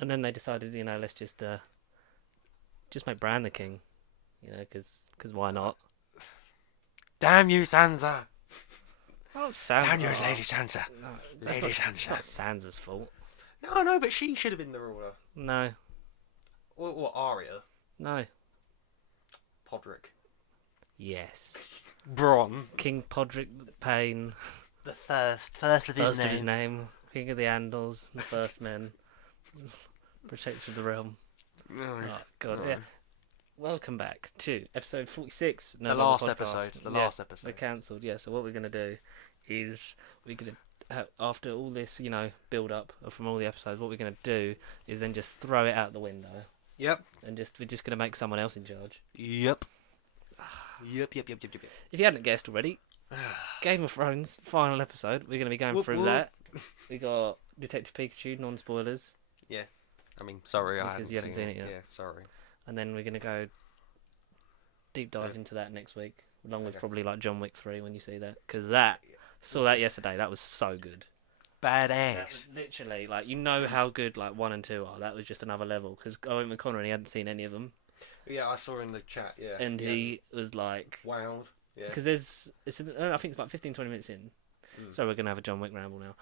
And then they decided, let's just make Bran the king, because why not? Damn you, Sansa! Oh, Sansa. Damn you, Lady Sansa! No, Lady Sansa. It's Sansa. not Sansa's fault. No, but she should have been the ruler. No, Or Arya. no. Podrick. Yes. Bronn. King Podrick Payne. The first of First of his name. King of the Andals. The first men. Protector of the realm. No. Oh, God. Yeah. Welcome back to episode 46. The last episode. They're cancelled, yeah. So what we're going to do is we're going to, after all this, build up from all the episodes, what we're going to do is then just throw it out the window. Yep. And we're just going to make someone else in charge. Yep. Yep. If you hadn't guessed already, Game of Thrones final episode. We're going to be going through that. We got Detective Pikachu, non-spoilers. Yeah. I mean, sorry, I Because haven't you haven't seen it yet. Yeah, sorry. And then we're going to go deep dive into that next week, along with probably like John Wick 3 when you see that. Because saw that yesterday. That was so good. Badass. That was literally, like, how good like 1 and 2 are. That was just another level. Because Owen McConnor, he hadn't seen any of them. Yeah, I saw in the chat, yeah. And he was like... Wowed. Yeah. Because I think it's like 15-20 minutes in. So we're going to have a John Wick ramble now.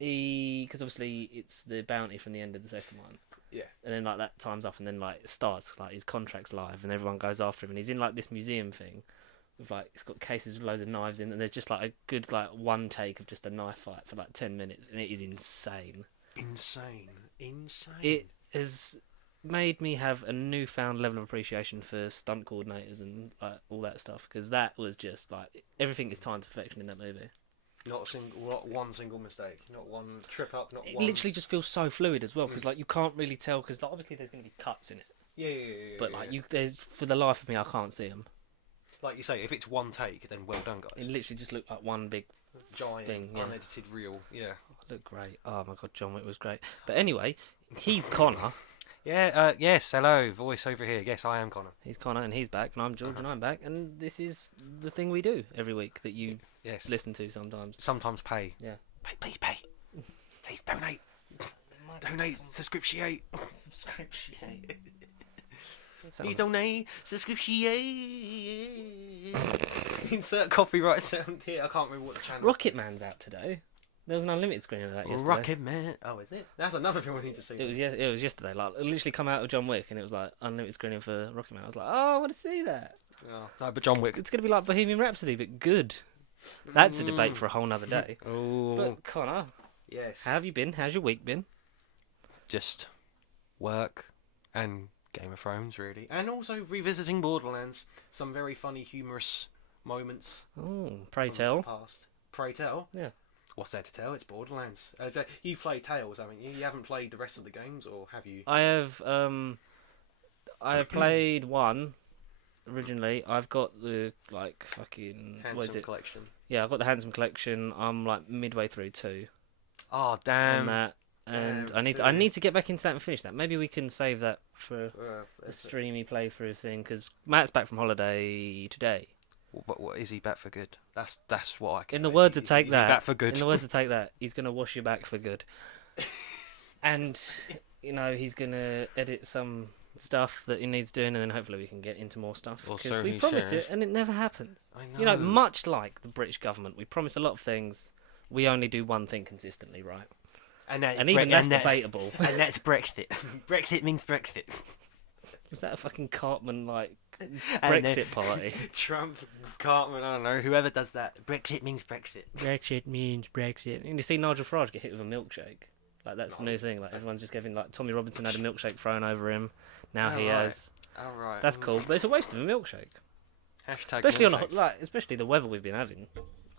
Because obviously it's the bounty from the end of the second one. Yeah. And then like that time's up and then like it starts, like his contract's live and everyone goes after him and he's in like this museum thing with like, it's got cases with loads of knives in and there's just like a good like one take of just a knife fight for like 10 minutes and it is insane. Insane. It has made me have a newfound level of appreciation for stunt coordinators and like all that stuff because that was just like, everything is timed to perfection in that movie. Not one single mistake, not one trip up, not it one... It literally just feels so fluid as well, because like you can't really tell, because like, obviously there's going to be cuts in it. Yeah. But like there's for the life of me, I can't see them. Like you say, if it's one take, then well done, guys. It literally just looked like one big giant, thing, yeah. unedited reel. Yeah. It looked great. Oh my god, John Wick was great. But anyway, he's Connor. Yeah. Yes. Hello. Voice over here. Yes, I am Connor. He's Connor, and he's back, and I'm George, and I'm back, and this is the thing we do every week that you. Yes. Listen to sometimes. Sometimes pay. Yeah. Please pay. Please donate. Donate. Subscriptiate. Subscriptiate. Please donate. Subscriptiate. Insert copyright sound here. I can't remember what the channel. Rocket Man's out today. There was an unlimited screening of that yesterday. Rocket Man. Oh, is it? That's another film I need to see. It was yesterday. Like, it literally come out of John Wick, and it was like unlimited screening for Rocket Man. I was like, oh, I want to see that. Oh, no, but John Wick. It's gonna be like Bohemian Rhapsody, but good. That's a debate for a whole nother day. Oh. But Connor, yes. how have you been? How's your week been? Just work and Game of Thrones, really, and also revisiting Borderlands. Some very funny, humorous moments. Oh, pray tell. Past. Pray tell. Yeah. What's there to tell? It's Borderlands. You've played Tales, haven't you? You haven't played the rest of the games, or have you? I have. I have played one. Originally, I've got the like fucking Handsome Collection. Yeah, I've got the Handsome Collection. I'm like midway through 2. Oh damn! On that, and Damn, I need to get back into that and finish that. Maybe we can save that for a it's streamy playthrough thing because Matt's back from holiday today. What is he back for good? That's what I can. In the words of Take Is he That, back for good? In the words of Take That, he's gonna wash you back for good. And he's gonna edit some stuff that he needs doing, and then hopefully we can get into more stuff because we promise it, and it never happens. I know. Much like the British government, we promise a lot of things. We only do one thing consistently, right? And even that's debatable. And that's Brexit. Brexit means Brexit. Was that a fucking Cartman Brexit party? Trump, Cartman, I don't know. Whoever does that. Brexit means Brexit. Brexit means Brexit. And you see Nigel Farage get hit with a milkshake. Like that's the new thing. Like everyone's just giving like Tommy Robinson had a milkshake thrown over him. Now he has. Oh right. That's cool, but it's a waste of a milkshake. Hashtag especially milkshakes. especially the weather we've been having.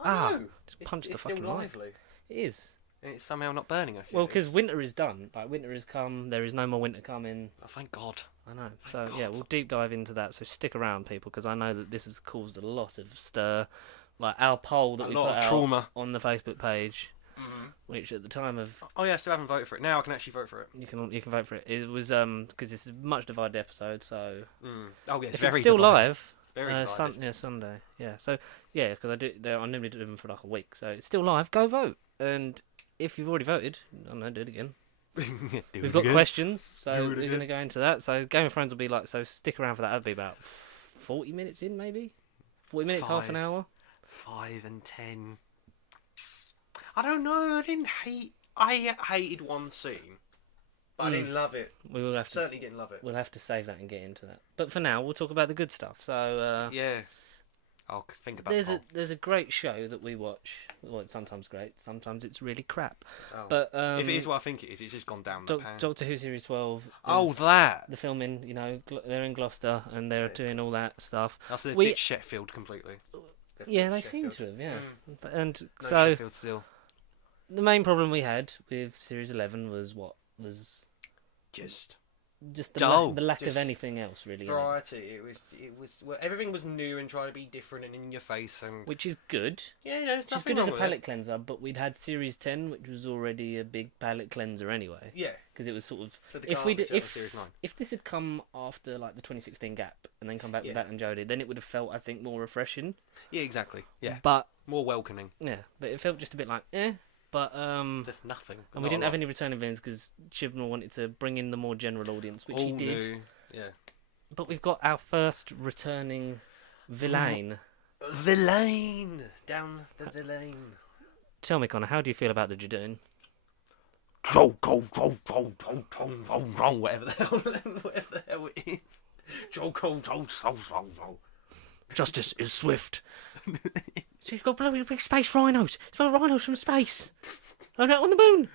Just punch the fucking still light. lively. It is. And it's somehow not burning. Well, because winter is done. Like winter has come. There is no more winter coming. Oh, thank God. I know. So yeah, we'll deep dive into that. So stick around, people, because I know that this has caused a lot of stir. Like our poll that we put out trauma on the Facebook page, which at the time of I still haven't voted for it. Now I can actually vote for it. you can vote for it. It was because it's a much divided episode. So Oh yeah, if very it's still divided. live, Very divided. Sunday. Yeah. So yeah, because I normally do them for like a week. So it's still live. Go vote. And if you've already voted, I don't know, do it again. We've got questions, so we're going to go into that. So Game of Thrones will be like, so stick around for that. That'll be about 40 minutes in, maybe? 40 minutes, half an hour? 5 and 10. I don't know, I hated one scene. But I didn't love it. We will have to, Certainly didn't love it. We'll have to save that and get into that. But for now, we'll talk about the good stuff. So yeah. I'll think about there's a great show that we watch. Well, it's sometimes great, sometimes it's really crap. Oh. But if it is what I think it is, it's just gone down the pan. Doctor Who Series 12. Oh, that! The filming, they're in Gloucester and they're doing all that stuff. That's the ditch Sheffield completely. Yeah, they seem to have, yeah. And no, so Sheffield still. The main problem we had with Series 11 was just the lack of anything else, really. Variety. It was well, everything was new and trying to be different and in your face, and which is good. Yeah, there's nothing good wrong as a palate cleanser, but we'd had Series 10, which was already a big palate cleanser anyway. Yeah, because it was sort of Series 9. If this had come after like the 2016 gap and then come back with that and Jodie, then it would have felt, I think, more refreshing. Yeah, exactly. Yeah, but more welcoming. Yeah, but it felt just a bit like But just nothing. And we didn't have any returning villains because Chibnall wanted to bring in the more general audience, which he did. New. Yeah. But we've got our first returning villain. Villain down the villain. Tell me, Connor, how do you feel about the Judoon? Whatever the hell it is. Justice is swift. She's got bloody big space rhinos. It's got rhinos from space. On the moon.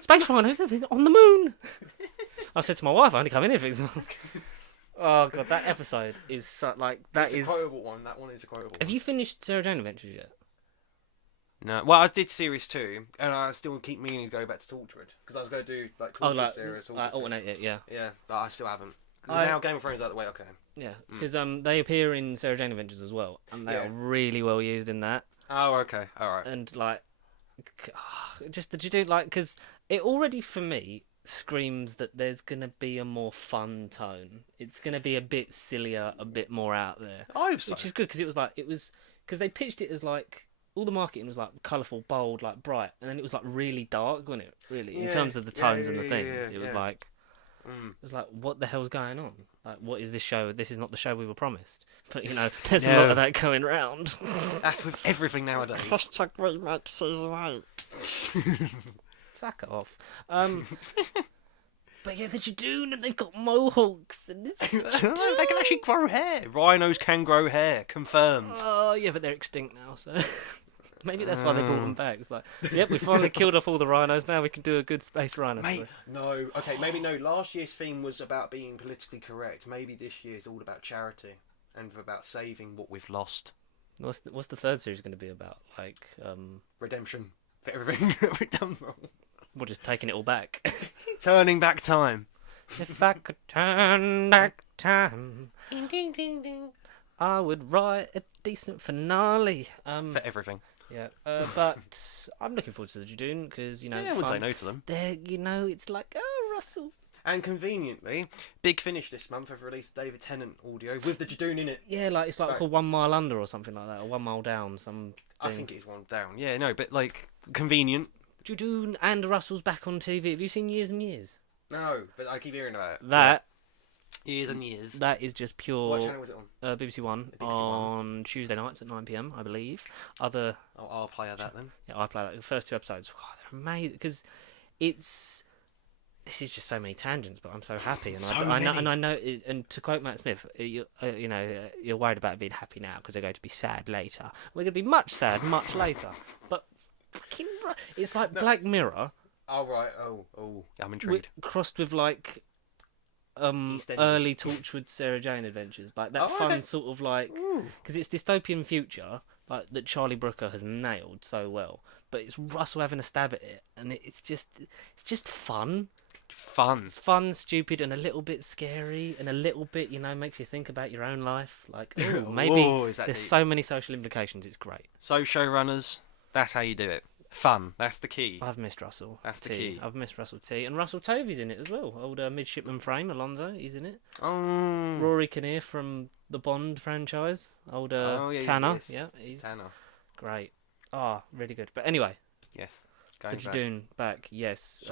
Space rhinos on the moon. I said to my wife, I only come in if it's... Oh, God, that episode is so, like... It's a quotable one. That one is a quotable Have you finished Sarah Jane Adventures yet? No. Well, I did Series 2, and I still keep meaning to go back to Tortured, because I was going to do, Tortured series. Alternate it, yeah. Yeah, but I still haven't. Now Game of Thrones out of the way, okay. Yeah, because they appear in Sarah Jane Adventures as well, and they are really well used in that. Oh, okay, alright. And, just did you do, because it already, for me, screams that there's going to be a more fun tone. It's going to be a bit sillier, a bit more out there. I hope so. Which is good, because because they pitched it as, all the marketing was, colourful, bold, bright, and then it was, really dark, wasn't it, really, in terms of the tones and the things. It was it was what the hell's going on? What is this show? This is not the show we were promised. But, there's a lot of that going round. That's with everything nowadays. Hashtag remake season 8. Fuck off. But yeah, the Judoon, and they've got mohawks. And they can actually grow hair. Rhinos can grow hair. Confirmed. Oh, yeah, but they're extinct now, so... Maybe that's why they brought them back. It's yep, we finally killed off all the rhinos. Now we can do a good space rhino. Mate, no. Okay, maybe no. Last year's theme was about being politically correct. Maybe this year's all about charity and about saving what we've lost. What's the third series going to be about? Redemption for everything that we've done wrong. We're just taking it all back. Turning back time. If I could turn back time, Ding, ding, ding, ding. I would write a decent finale. For everything. Yeah, but I'm looking forward to the Judoon because I wouldn't say no to them. They're it's Russell. And conveniently, Big Finish this month have released David Tennant audio with the Judoon in it. Yeah, it's called 1 Mile Under or something like that, or 1 Mile Down. I think it's 1 down. Yeah, no, but convenient. Judoon and Russell's back on TV. Have you seen Years and Years? No, but I keep hearing about it. That. Yeah. Years and years. That is just pure. What channel was it on? BBC One on Tuesday nights at 9 PM, I believe. I'll play that then. Yeah, I play that. The first 2 episodes, they're amazing because this is just so many tangents, but I'm so happy, and I know. And to quote Matt Smith, you're worried about being happy now because they're going to be sad later. We're going to be much sad much later, but fucking, it's like Black Mirror. Oh right. Oh, I'm intrigued. Crossed with early Torchwood Sarah Jane Adventures, that fun sort of because it's dystopian future that Charlie Brooker has nailed so well, but it's Russell having a stab at it, and it's just fun. It's fun, stupid, and a little bit scary, and a little bit makes you think about your own life. Maybe there's so many social implications. It's great. So showrunners, that's how you do it. Fun. That's the key. I've missed Russell. That's the key. I've missed Russell T. And Russell Tovey's in it as well. Old midshipman frame, Alonso, he's in it. Oh. Rory Kinnear from the Bond franchise. Old Tanner. Yeah, he's Tanner. great. Really good. But anyway. Yes. Going the back. Jadoon back, yes.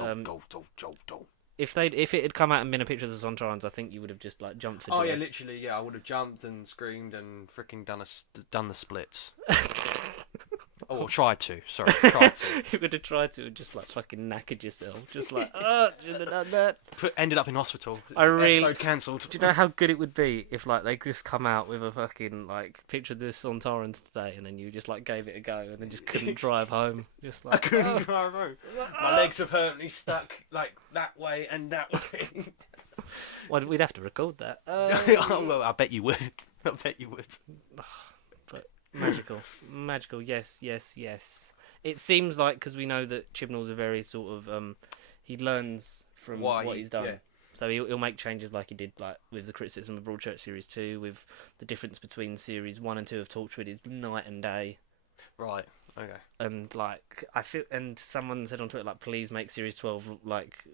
If it had come out and been a picture of the Sontarans, I think you would have just like jumped for joy. Oh yeah, literally, yeah. I would have jumped and screamed and freaking done the splits. Oh, tried to. Sorry, tried to. You would have tried to and just like fucking knackered yourself. Just like, should have done that. Ended up in hospital. Episode cancelled. Do you know how good it would be if like they just come out with a fucking like picture of the Sontarans today, and then you just like gave it a go, and then just couldn't drive home. Just like I couldn't drive home. My legs were permanently stuck like that way and that way. Well, we'd have to record that. Oh, well, I bet you would. I bet you would. But magical. Yes. It seems like because we know that Chibnall's a very sort of he learns from what he's done. Yeah. So he'll make changes like he did like with the Criticism of Broadchurch Series 2, with the difference between Series 1 and 2 of Torchwood is night and day. Right. Okay. And like I feel, and someone said on Twitter like, please make Series 12 look like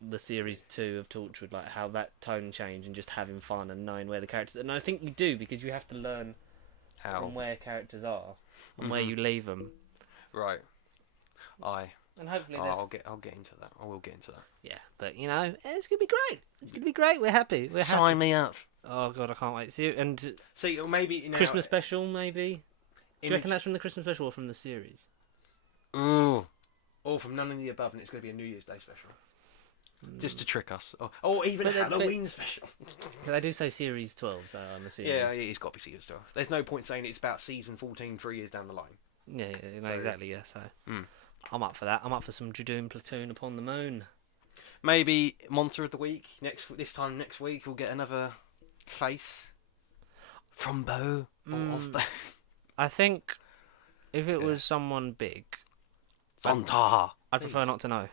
the Series 2 of Torchwood, like how that tone change and just having fun and knowing where the characters. And I think we do, because you have to learn from where characters are and where you leave them. Right. And hopefully I'll get into that. I will get into that. Yeah, but you know, it's gonna be great. It's gonna be great. We're happy. Sign me up. Oh god, I can't wait. See, and See, or maybe Christmas special, maybe. Do you reckon that's from the Christmas special or from the series? Ooh. Or from none of the above, and it's going to be a New Year's Day special. Just to trick us. Or even a Halloween special. They do say Series 12, so I'm assuming. Yeah, it's got to be Series 12. There's no point saying it's about season 14 3 years down the line. Yeah, exactly, yeah. So I'm up for that. I'm up for some Jadoon Platoon upon the moon. Maybe Monster of the Week. This time next week, we'll get another face from Bo. Of Bo. I think if it was someone big, Sontar. I'd prefer not to know.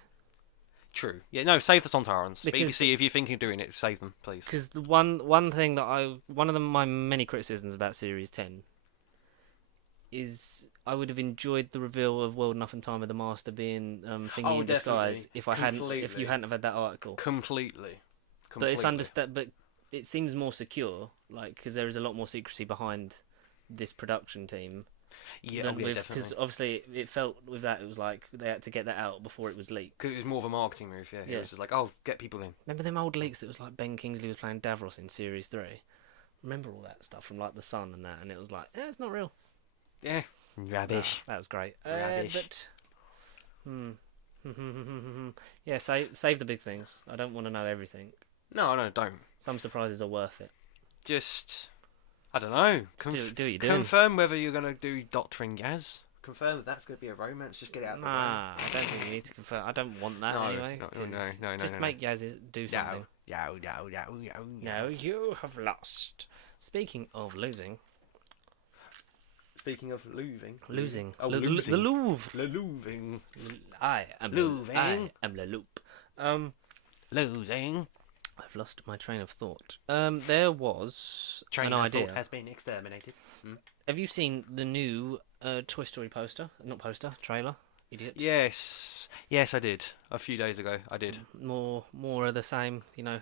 True. Yeah, no, save the Sontarans. Because- BBC, if you're thinking of doing it, save them, please. Because the one thing that one of my many criticisms about Series 10 is I would have enjoyed the reveal of World Enough and Time of the Master being Thingy in Disguise if you hadn't have had that article. Completely. But it's but it seems more secure, like, because there is a lot more secrecy behind this production team. Yeah, definitely. definitely. Because obviously it felt with that, it was like they had to get that out before it was leaked. Because it was more of a marketing move, yeah. It was just like, get people in. Remember them old leaks that was like Ben Kingsley was playing Davros in Series 3? Remember all that stuff from like The Sun and that, and it was like, it's not real. Yeah. Rubbish. That was great. Rubbish. Yeah, save the big things. I don't want to know everything. No, don't. Some surprises are worth it. Just, I don't know. Do what you're doing. Confirm whether you're going to do Doctor and Yaz. Confirm that that's going to be a romance. Just get it out of the way. Nah, I don't think you need to confirm. I don't want that anyway. No. Just make Yaz do something. No, you have lost. Speaking of losing. Speaking of Losing. Oh, The Louvre. Louving. I am Louving. I am Le Loop. Losing. I've lost my train of thought. There was an idea. Has been exterminated. Have you seen the new Toy Story trailer? Idiot. Yes, I did. A few days ago, I did. More of the same. You know,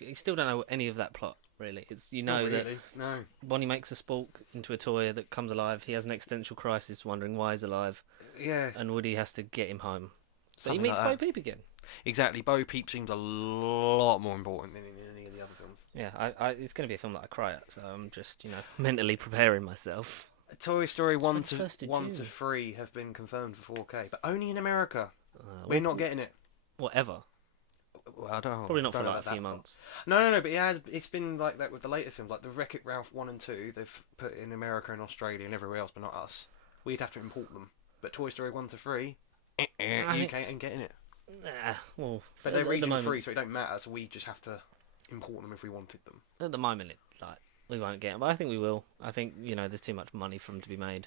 you still don't know any of that plot. Really, it's Not that really, no. Bonnie makes a spork into a toy that comes alive. He has an existential crisis, wondering why he's alive. Yeah. And Woody has to get him home. So he Something meets like Bo that. Peep again. Exactly. Bo Peep seems a lot more important than in any of the other films. Yeah, it's going to be a film that I cry at, so I'm just mentally preparing myself. Toy Story 1 It's 1st of to June. 3 have been confirmed for 4K, but only in America. We're not getting it. Whatever. Well, I don't know. Probably not for don't know like a about few that months. No, but it's been like that with the later films, like the Wreck-It Ralph 1 and 2, they've put in America and Australia and everywhere else, but not us. We'd have to import them. But Toy Story 1 to 3, UK ain't getting it. Well, But they're region free, so it don't matter, so we just have to import them if we wanted them. At the moment, we won't get it, but I think we will. I think, there's too much money for them to be made.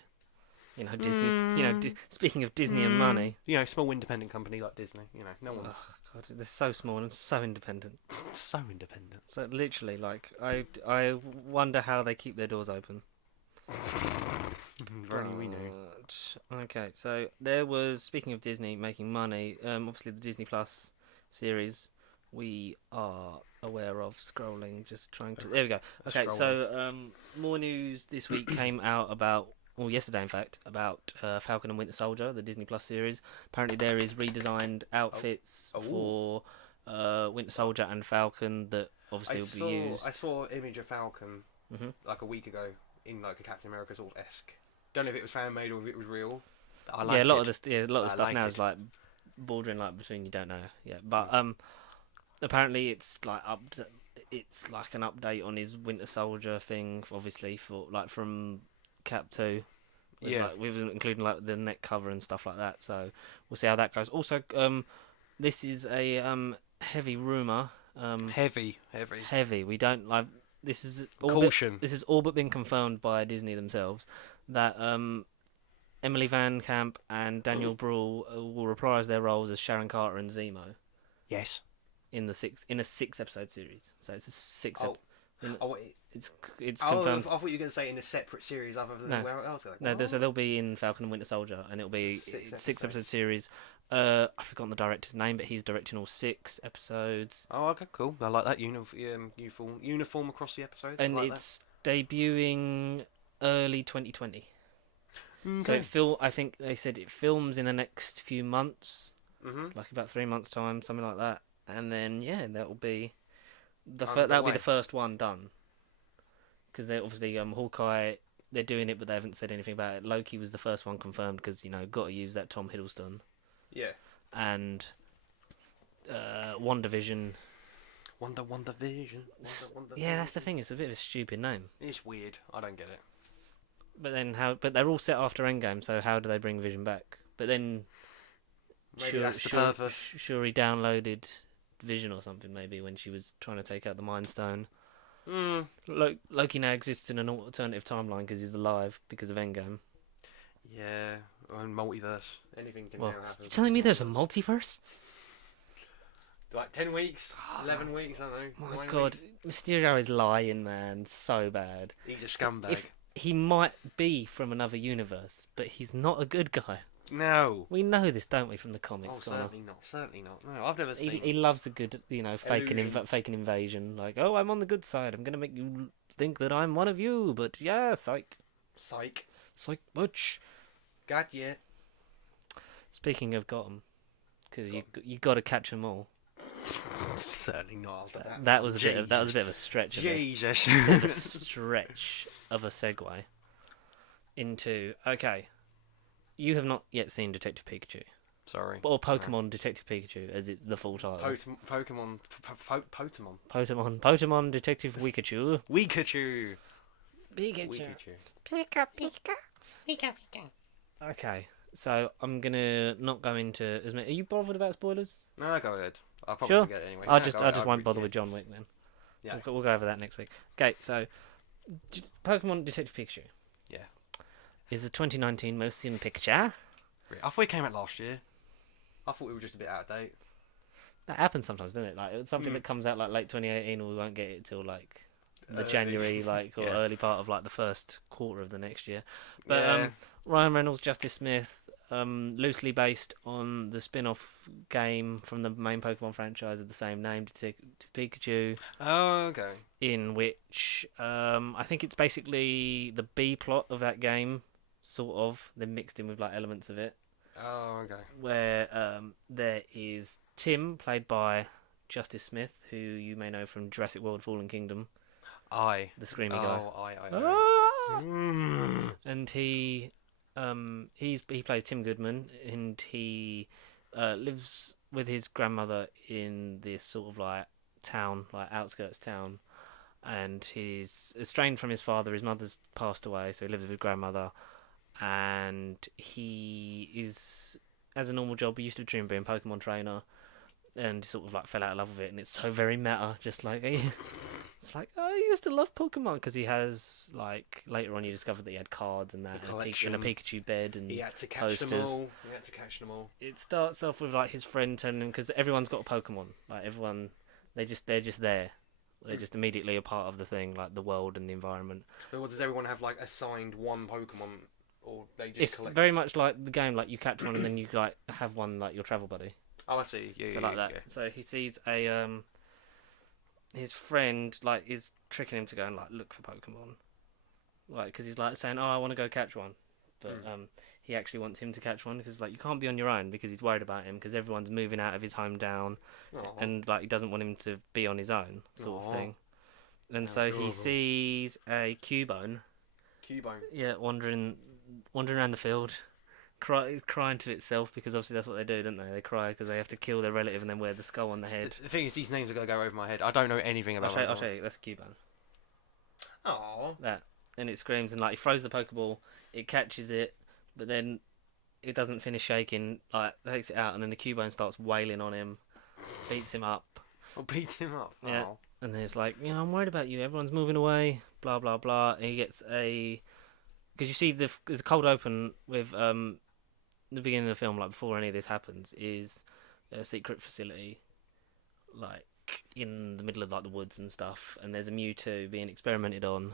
Disney, speaking of Disney and money. Small independent company like Disney, no one's... Oh, God, they're so small and so independent. so independent. So literally, I wonder how they keep their doors open. If only we knew. Okay, so there was, speaking of Disney making money, obviously the Disney Plus series we are aware of, scrolling, just trying to... There we go. Okay, so more news this week came out about or yesterday in fact, about Falcon and Winter Soldier, the Disney Plus series. Apparently there is redesigned outfits Oh. for Winter Soldier and Falcon that obviously will be used. I saw an image of Falcon Mhm. like a week ago in like a Captain America sort of esque. Don't know if it was fan made or if it was real. But I liked Yeah, a lot it. of a lot of I stuff liked now it. is like bordering like between you don't know. Yeah, but apparently it's like it's like an update on his Winter Soldier thing, obviously for like from Cap 2. Yeah. Like, with including like the neck cover and stuff like that. So we'll see how that goes. Also, this is a heavy rumor. Heavy. Heavy. We don't like. This is Caution. This has all but been confirmed by Disney themselves that Emily Van Camp and Daniel Bruhl will reprise their roles as Sharon Carter and Zemo Yes. in a 6-episode series. So it's a six. Oh. It's I confirmed. thought you were going to say in a separate series other than No. where else. Like, No, so they'll be in Falcon and Winter Soldier, and it'll be six episode series. I've forgotten the director's name, but he's directing all 6 episodes, Oh, okay, cool. I like that uniform across the episodes. and I like it's debuting early 2020. that. So I think they said it films in the next few months, Mm-hmm. like about 3 months time, something like that, and then that'll be Underway. that'll be the first one done. Because they're obviously Hawkeye, they're doing it, but they haven't said anything about it. Loki was the first one confirmed because got to use that Tom Hiddleston. Yeah. And WandaVision. WandaVision. Yeah, that's the thing. It's a bit of a stupid name. It's weird. I don't get it. But then But they're all set after Endgame, so how do they bring Vision back? But then Maybe that's the purpose. Shuri downloaded Vision or something maybe when she was trying to take out the Mind Stone. Loki now exists in an alternative timeline because he's alive because of Endgame. Yeah. And multiverse. Anything can Well, now happen. you're telling me there's a multiverse? Like 10 weeks, 11 weeks, I don't know. My 9 God, weeks. Mysterio is lying, man, so bad. He's a scumbag. If he might be from another universe, but he's not a good guy. No. We know this, don't we, from the comics? Oh, Connor? certainly not. Certainly not. No, I've never seen. He loves a good, faking Illusion. faking invasion. Like, oh, I'm on the good side. I'm gonna make you think that I'm one of you. But yeah, psych, Psych. butch. God, yeah. Speaking of Gotham, because you got to catch them all. Certainly not. That was a bit of a stretch. Jesus. A bit of a stretch of a segue into You have not yet seen Detective Pikachu. Sorry. Or Pokemon Detective Pikachu, as it's the full title. Pokemon. Pokemon Detective Pikachu. Pikachu. Pikachu. Pika pika. Pika pika. Okay, so I'm gonna not go into as many. Are you bothered about spoilers? No, go ahead. I'll probably Sure. forget it anyway. I No, just go ahead. won't bother yeah. with John Wick then. Yeah. We'll go over that next week. Okay, so Pokemon Detective Pikachu. Yeah. Is a 2019 motion picture. I thought it came out last year. I thought we were just a bit out of date. That happens sometimes, doesn't it? Like it's something that comes out like late 2018, and we won't get it till like the January, or Yeah. early part of like the first quarter of the next year. But Yeah. Ryan Reynolds, Justice Smith, loosely based on the spin-off game from the main Pokemon franchise of the same name, Detective Pikachu, Oh, okay. in which I think it's basically the B plot of that game, sort of. They're mixed in with like elements of it. Oh, okay. Where there is Tim, played by Justice Smith, who you may know from Jurassic World: Fallen Kingdom, the screamy guy. Oh, I. Ah! And he plays Tim Goodman, and he lives with his grandmother in this sort of like town, like outskirts town, and he's estranged from his father. His mother's passed away, so he lives with his grandmother, and he is, as a normal job, he used to dream of being a Pokemon trainer, and sort of like fell out of love with it, and it's so very meta, just like it's like, oh, I used to love Pokemon, because he has, like, later on you discovered that he had cards and that, and a Pikachu bed, and He had to catch posters. them all. He had to catch them all. It starts off with like his friend turning, because everyone's got a Pokemon, like everyone, they're just there. They're just immediately a part of the thing, like the world and the environment. But does everyone have like assigned one Pokemon, or they just It's collect? very much like the game, like you catch one and then you like have one like your travel buddy. Oh, I see. Yeah, So yeah, like that. yeah. So he sees a his friend like is tricking him to go and like look for Pokemon, like because he's like saying, "Oh, I want to go catch one," but he actually wants him to catch one because like you can't be on your own because he's worried about him because everyone's moving out of his hometown, and like he doesn't want him to be on his own sort of thing. And so he sees a Cubone. Yeah, wandering around the field, crying to itself because obviously that's what they do, don't they? They cry because they have to kill their relative and then wear the skull on the head. The thing is, these names are going to go over my head. I don't know anything about I'll show you. That's a Cubone. Oh. That. And it screams and like he throws the Pokeball, it catches it, but then it doesn't finish shaking, like takes it out and then the Cubone starts wailing on him, beats him up. Or beats him up. Yeah. Oh. And then it's like, I'm worried about you, everyone's moving away, blah blah blah. And he gets because you see there's a cold open with the beginning of the film, like before any of this happens, is a secret facility, like in the middle of like the woods and stuff, and there's a Mewtwo being experimented on.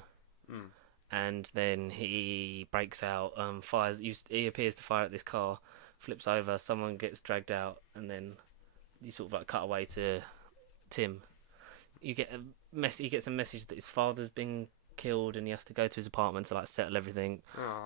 And then he breaks out, fires. He appears to fire at this car, flips over, someone gets dragged out, and then you sort of like cut away to Tim. You get he gets a message that his father's been killed, and he has to go to his apartment to like settle everything.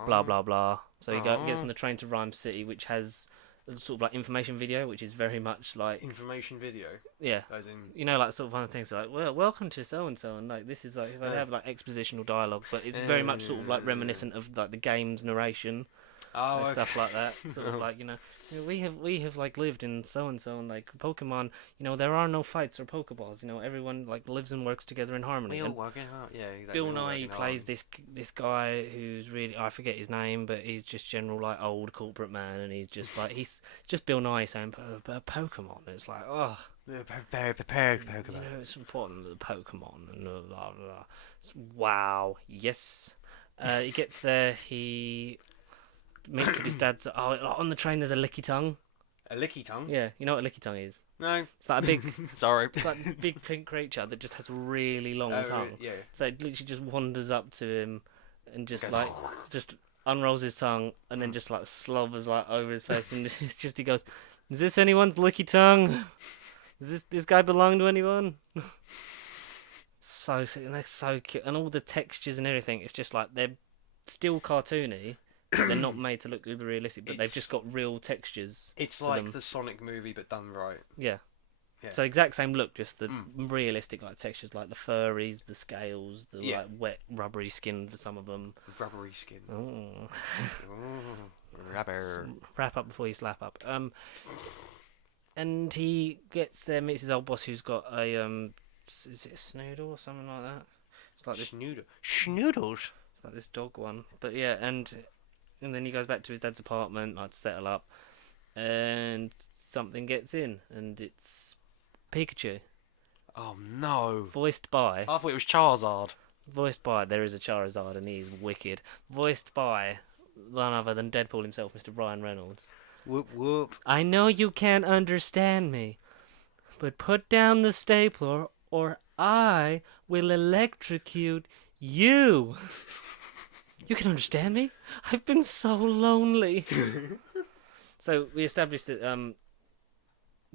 Blah blah blah. So he gets on the train to Rhyme City, which has a sort of like information video, which is very much like information video. Yeah, as in like sort of one of the things like, well, welcome to so and so, and like this is like they have like expositional dialogue, but it's very much sort of like reminiscent of like the game's narration. And stuff like that. Sort of like we have like lived in so and so, and like Pokemon. There are no fights or Pokeballs. Everyone like lives and works together in harmony. We all working hard. Yeah, exactly. Bill Nye plays this guy who's really, I forget his name, but he's just general like old corporate man, and he's just like he's just Bill Nye saying Pokemon. It's like Pokemon. It's important that the Pokemon and blah blah blah. Wow, yes. He gets there. He meets with his dad's. On the train there's a licky tongue. A licky tongue? Yeah, you know what a licky tongue is? No. It's like a big. Sorry. It's like this big pink creature that just has a really long tongue. Yeah. So it literally just wanders up to him and just just unrolls his tongue and then just like slobbers like over his face and it's just he goes, "Is this anyone's licky tongue? Does this guy belong to anyone?" So and they're so cute and all the textures and everything. It's just like they're still cartoony. They're not made to look uber realistic, but they've just got real textures. It's like the Sonic movie, but done right. Yeah. So exact same look, just the realistic like textures, like the furries, the scales, the like wet rubbery skin for some of them. Rubbery skin. Oh. Rubber. Wrap up before you slap up. And he gets there, meets his old boss, who's got a is it a Snoodle or something like that? It's like this Schnoodles. It's like this dog one, but yeah, and then he goes back to his dad's apartment, like to settle up, and something gets in, and it's Pikachu. Oh no! Voiced by. I thought it was Charizard. Voiced by. There is a Charizard, and he's wicked. Voiced by none other than Deadpool himself, Mr. Ryan Reynolds. Whoop whoop. I know you can't understand me, but put down the stapler, or I will electrocute you. You can understand me? I've been so lonely. So we established that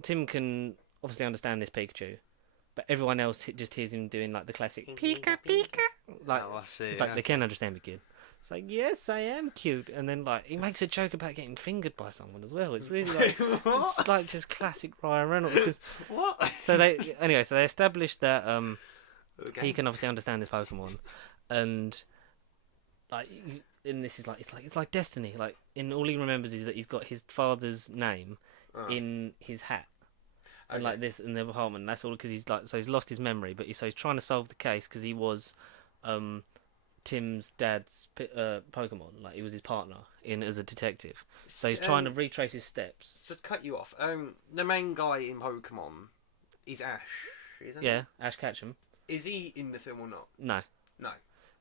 Tim can obviously understand this Pikachu, but everyone else just hears him doing like the classic Pika Pika. Like, I see. it's like they can understand me, kid. It's like, yes, I am cute, and then like he makes a joke about getting fingered by someone as well. It's really like it's like just classic Ryan Reynolds. Because, what? So they established that he can obviously understand this Pokemon, and like this is like it's like destiny. Like all he remembers is that he's got his father's name in his hat. And like this in the apartment, that's all because he's lost his memory, but he's trying to solve the case because he was Tim's dad's Pokemon, like he was his partner as a detective. So he's trying to retrace his steps. So to cut you off, the main guy in Pokemon is Ash, isn't he? Yeah, Ash Ketchum. Is he in the film or not? No. No.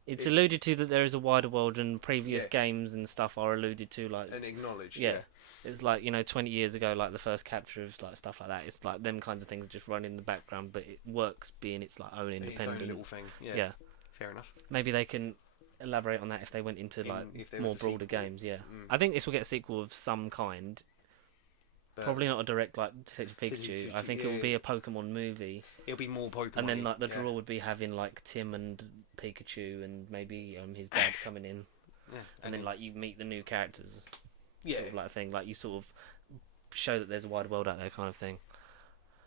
It's alluded to that there is a wider world and previous games and stuff are alluded to, like and acknowledged. Yeah. It's like 20 years ago, like the first capture of like stuff like that. It's like them kinds of things just run in the background, but it works being its like own independent its own little thing. Yeah. Fair enough. Maybe they can elaborate on that if they went into like more broader games. Yeah. I think this will get a sequel of some kind. But probably not a direct like Detective Pikachu. I think it will be a Pokemon movie. It'll be more Pokemon. And then like the draw would be having like Tim and Pikachu and maybe his dad coming in. Yeah. and then like you meet the new characters, yeah, sort of like thing. Like you sort of show that there's a wide world out there, kind of thing.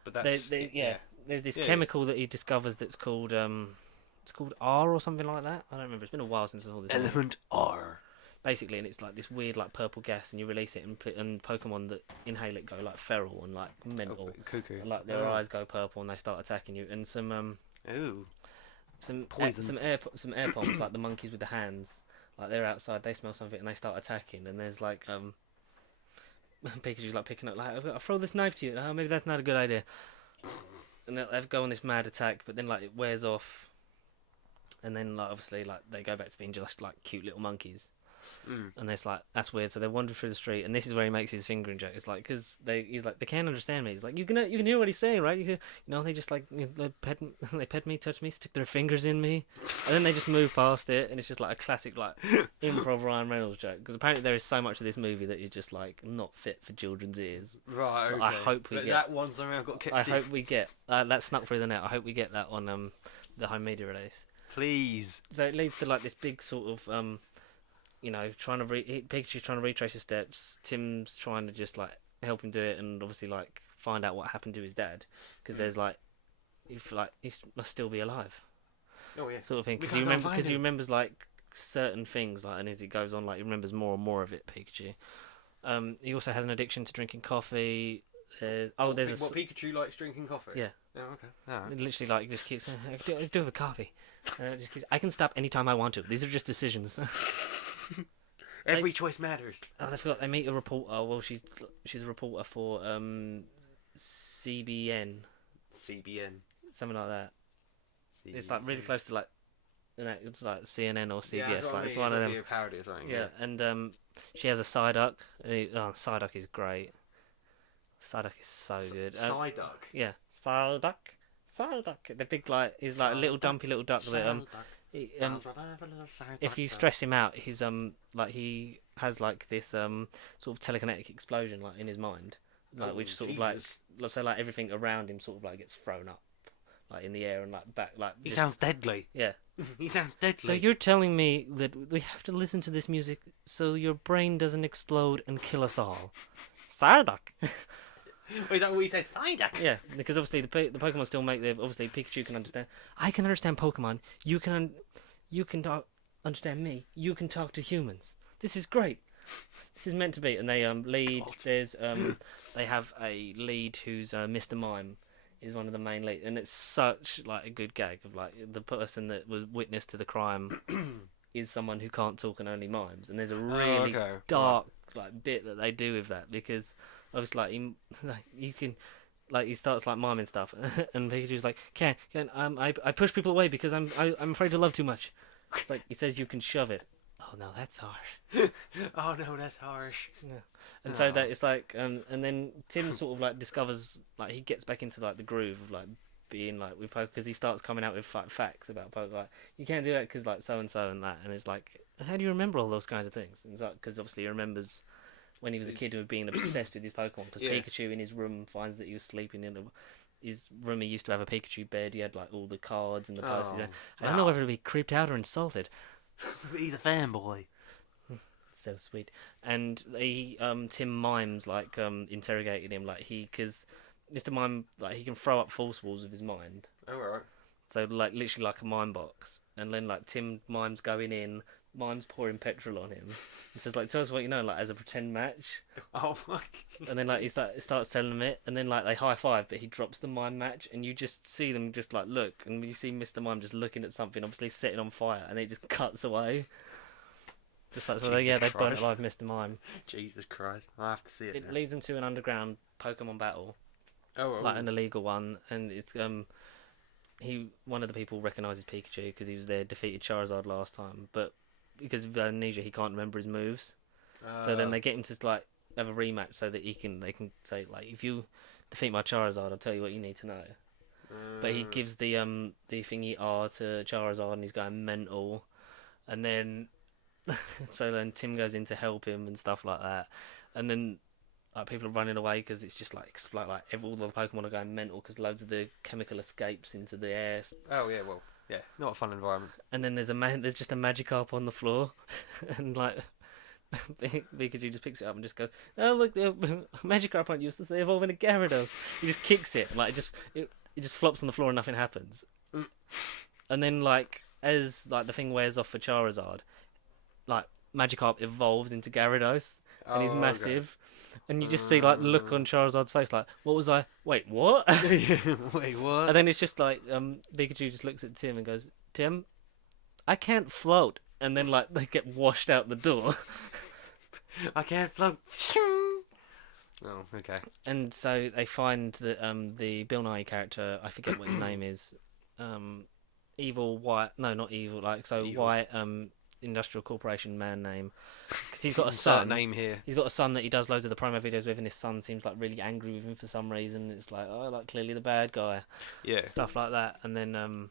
but that's There's this Yeah. chemical that he discovers that's called it's called R or something like that. I don't remember. It's been a while since I saw this. Element R. Basically, and it's like this weird like purple gas, and you release it, and Pokemon that inhale it go like feral and like mental, Cuckoo. and, like their eyes go purple and they start attacking you. And some Ooh. poison, Poison. some air pumps like the monkeys with the hands, like they're outside, they smell something and they start attacking. And there's like Pikachu's like picking up like I'll throw this knife to you. Oh, maybe that's not a good idea. And they'll go on this mad attack, but then like it wears off, and then like obviously like they go back to being just like cute little monkeys. And it's like that's weird. So they're wandering through the street, and this is where he makes his fingering joke. It's like because he's like they can't understand me. He's like you can hear what he's saying, right? They just like they pet me, touch me, stick their fingers in me, and then they just move past it, and it's just like a classic like improv Ryan Reynolds joke. Because apparently there is so much of this movie that is just like not fit for children's ears. Right. Okay. I hope we but get that one somehow got kept. I hope we get that snuck through the net. I hope we get that on the home media release. Please. So it leads to like this big sort of Pikachu's trying to retrace his steps. Tim's trying to just like help him do it, and obviously like find out what happened to his dad, because there's like, he must still be alive, Oh yeah. sort of thing. We Because can't go find he him. remembers like certain things, like, and as it goes on, like he remembers more and more of it. Pikachu. He also has an addiction to drinking coffee. There's Pikachu likes drinking coffee. Yeah. Oh, okay. Alright. It literally like just keeps saying, I do have a coffee. I can stop anytime I want to. These are just decisions. Every choice matters. Oh, I forgot. They meet a reporter. Well, she's a reporter for CBN, CBN. something like that. It's like really close to like, it's like CNN or CBS. Yeah, that's what I mean. It's one of obviously them. a parody or something. Yeah, and she has a Psyduck. Psyduck is great. Psyduck is so good. Psyduck. Yeah, Psyduck. The big he's like a little dumpy little duck that if you stress him out, his he has like this sort of telekinetic explosion like in his mind, like which sort of like let's say like everything around him sort of like gets thrown up, like in the air and like back like. He sounds deadly. Yeah. He sounds deadly. So you're telling me that we have to listen to this music so your brain doesn't explode and kill us all? Psyduck. Is that what he says? Psyduck. Yeah, because obviously the Pokemon still make obviously Pikachu can understand. I can understand Pokemon. You can understand me. You can talk to humans. This is great. This is meant to be. And they lead. God. There's they have a lead who's Mr. Mime is one of the main lead, and it's such like a good gag of like the person that was witness to the crime is someone who can't talk and only mimes, and there's a really dark like bit that they do with that because obviously you can. Like he starts like miming stuff, and Pikachu's like, "Can I push people away because I'm afraid to love too much." It's like he says, "You can shove it." Oh no, that's harsh. Oh no, that's harsh. Yeah, and so that it's like, and then Tim sort of like discovers like he gets back into like the groove of like being like with poker because he starts coming out with like facts about poker. Like you can't do that because like so and that, and it's like, how do you remember all those kinds of things? And it's like because obviously he remembers. When he was a kid who was being obsessed with his Pokemon, because Pikachu in his room finds that he was sleeping in his room. He used to have a Pikachu bed. He had like all the cards and the posters. I don't know whether to be creeped out or insulted. He's a fanboy. So sweet. And he Tim Mimes like interrogated him like because Mr. Mime like he can throw up false walls with his mind. Oh right. So like literally like a mime box, and then like Tim Mimes going in. Mime's pouring petrol on him. He says, like, tell us what you know, like, as a pretend match. Oh, my. And then, like, he starts telling them it, and then, like, they high-five, but he drops the mime match, and you just see them just, like, look, and you see Mr. Mime just looking at something, obviously setting on fire, and it just cuts away. Just like, so they burnt alive Mr. Mime. Jesus Christ. I have to see it It now. leads them to an underground Pokemon battle, Oh, like an illegal one, and it's, one of the people recognises Pikachu, because he was there, defeated Charizard last time, but because of amnesia, he can't remember his moves. So then they get him to like have a rematch so that they can say like, if you defeat my Charizard, I'll tell you what you need to know. But he gives the thingy R to Charizard, and he's going mental. And then so then Tim goes in to help him and stuff like that. And then like people are running away because it's just like all the Pokemon are going mental because loads of the chemical escapes into the air. Oh yeah, well, Yeah, not a fun environment. And then there's just a Magikarp on the floor, and like Pikachu just picks it up and just goes, "Oh look, the Magikarp aren't useless. They evolve into Gyarados." He just kicks it, like it just flops on the floor and nothing happens. Mm. And then like as like the thing wears off for Charizard, like Magikarp evolves into Gyarados, and he's Oh, massive. And you just see like the look on Charizard's face, like, "What was I? Wait, what?" Okay. Wait, what? And then it's just like Pikachu just looks at Tim and goes, "Tim, I can't float." And then like they get washed out the door. I can't float. Oh, okay. And so they find that the Bill Nye character, I forget what his name is, evil white, no, not evil, like so Evil. white industrial corporation man name, because he's got a Insert son. name here. He's got a son that he does loads of the promo videos with, and his son seems like really angry with him for some reason. It's like, oh, like clearly the bad guy, Yeah. stuff like that. And then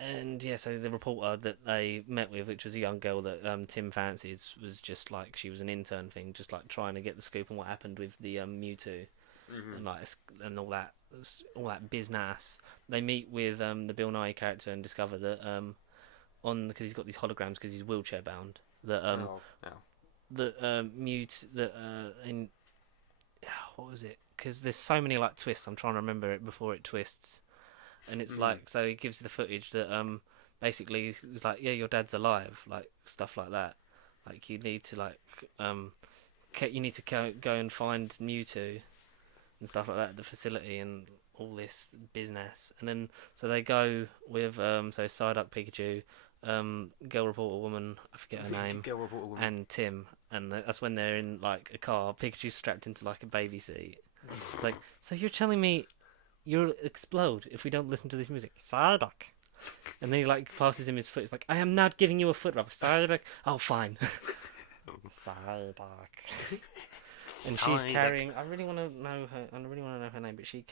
and yeah, so the reporter that they met with, which was a young girl that Tim fancies, was just like she was an intern thing, just like trying to get the scoop on what happened with the Mewtwo and like and all that business. They meet with the Bill Nye character and discover that because he's got these holograms because he's wheelchair bound. That that Mewtwo that in what was it? Because there's so many like twists. I'm trying to remember it before it twists. And it's like, so he gives you the footage that basically it's like, yeah, your dad's alive, like stuff like that. Like you need to like you need to go and find Mewtwo and stuff like that at the facility and all this business. And then so they go with so Psyduck, Pikachu, girl reporter woman, I forget her name, Girl reporter woman. and Tim. And that's when they're in like a car. Pikachu's strapped into like a baby seat. It's like, so you're telling me you'll explode if we don't listen to this music, Psyduck. And then he like passes him his foot. It's like, I am not giving you a foot rub, Psyduck. Oh, fine. Psyduck. And she's carrying. I really want to know her name, but she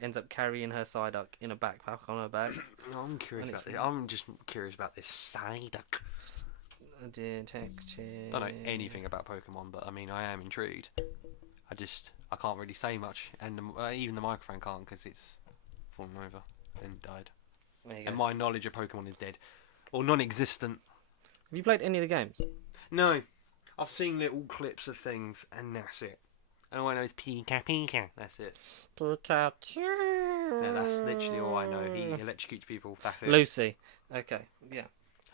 ends up carrying her Psyduck in a backpack on her back. I'm curious about this. I'm just curious about this Psyduck. Detective. Don't know anything about Pokemon, but I mean, I am intrigued. I can't really say much, and even the microphone can't because it's fallen over and died. There you And go. my knowledge of Pokemon is dead, or non-existent. Have you played any of the games? No, I've seen little clips of things, and that's it. And all I know is Pika Pika. That's it. Pikachu. Yeah, that's literally all I know. He electrocutes people. That's it. Lucy. Okay. Yeah.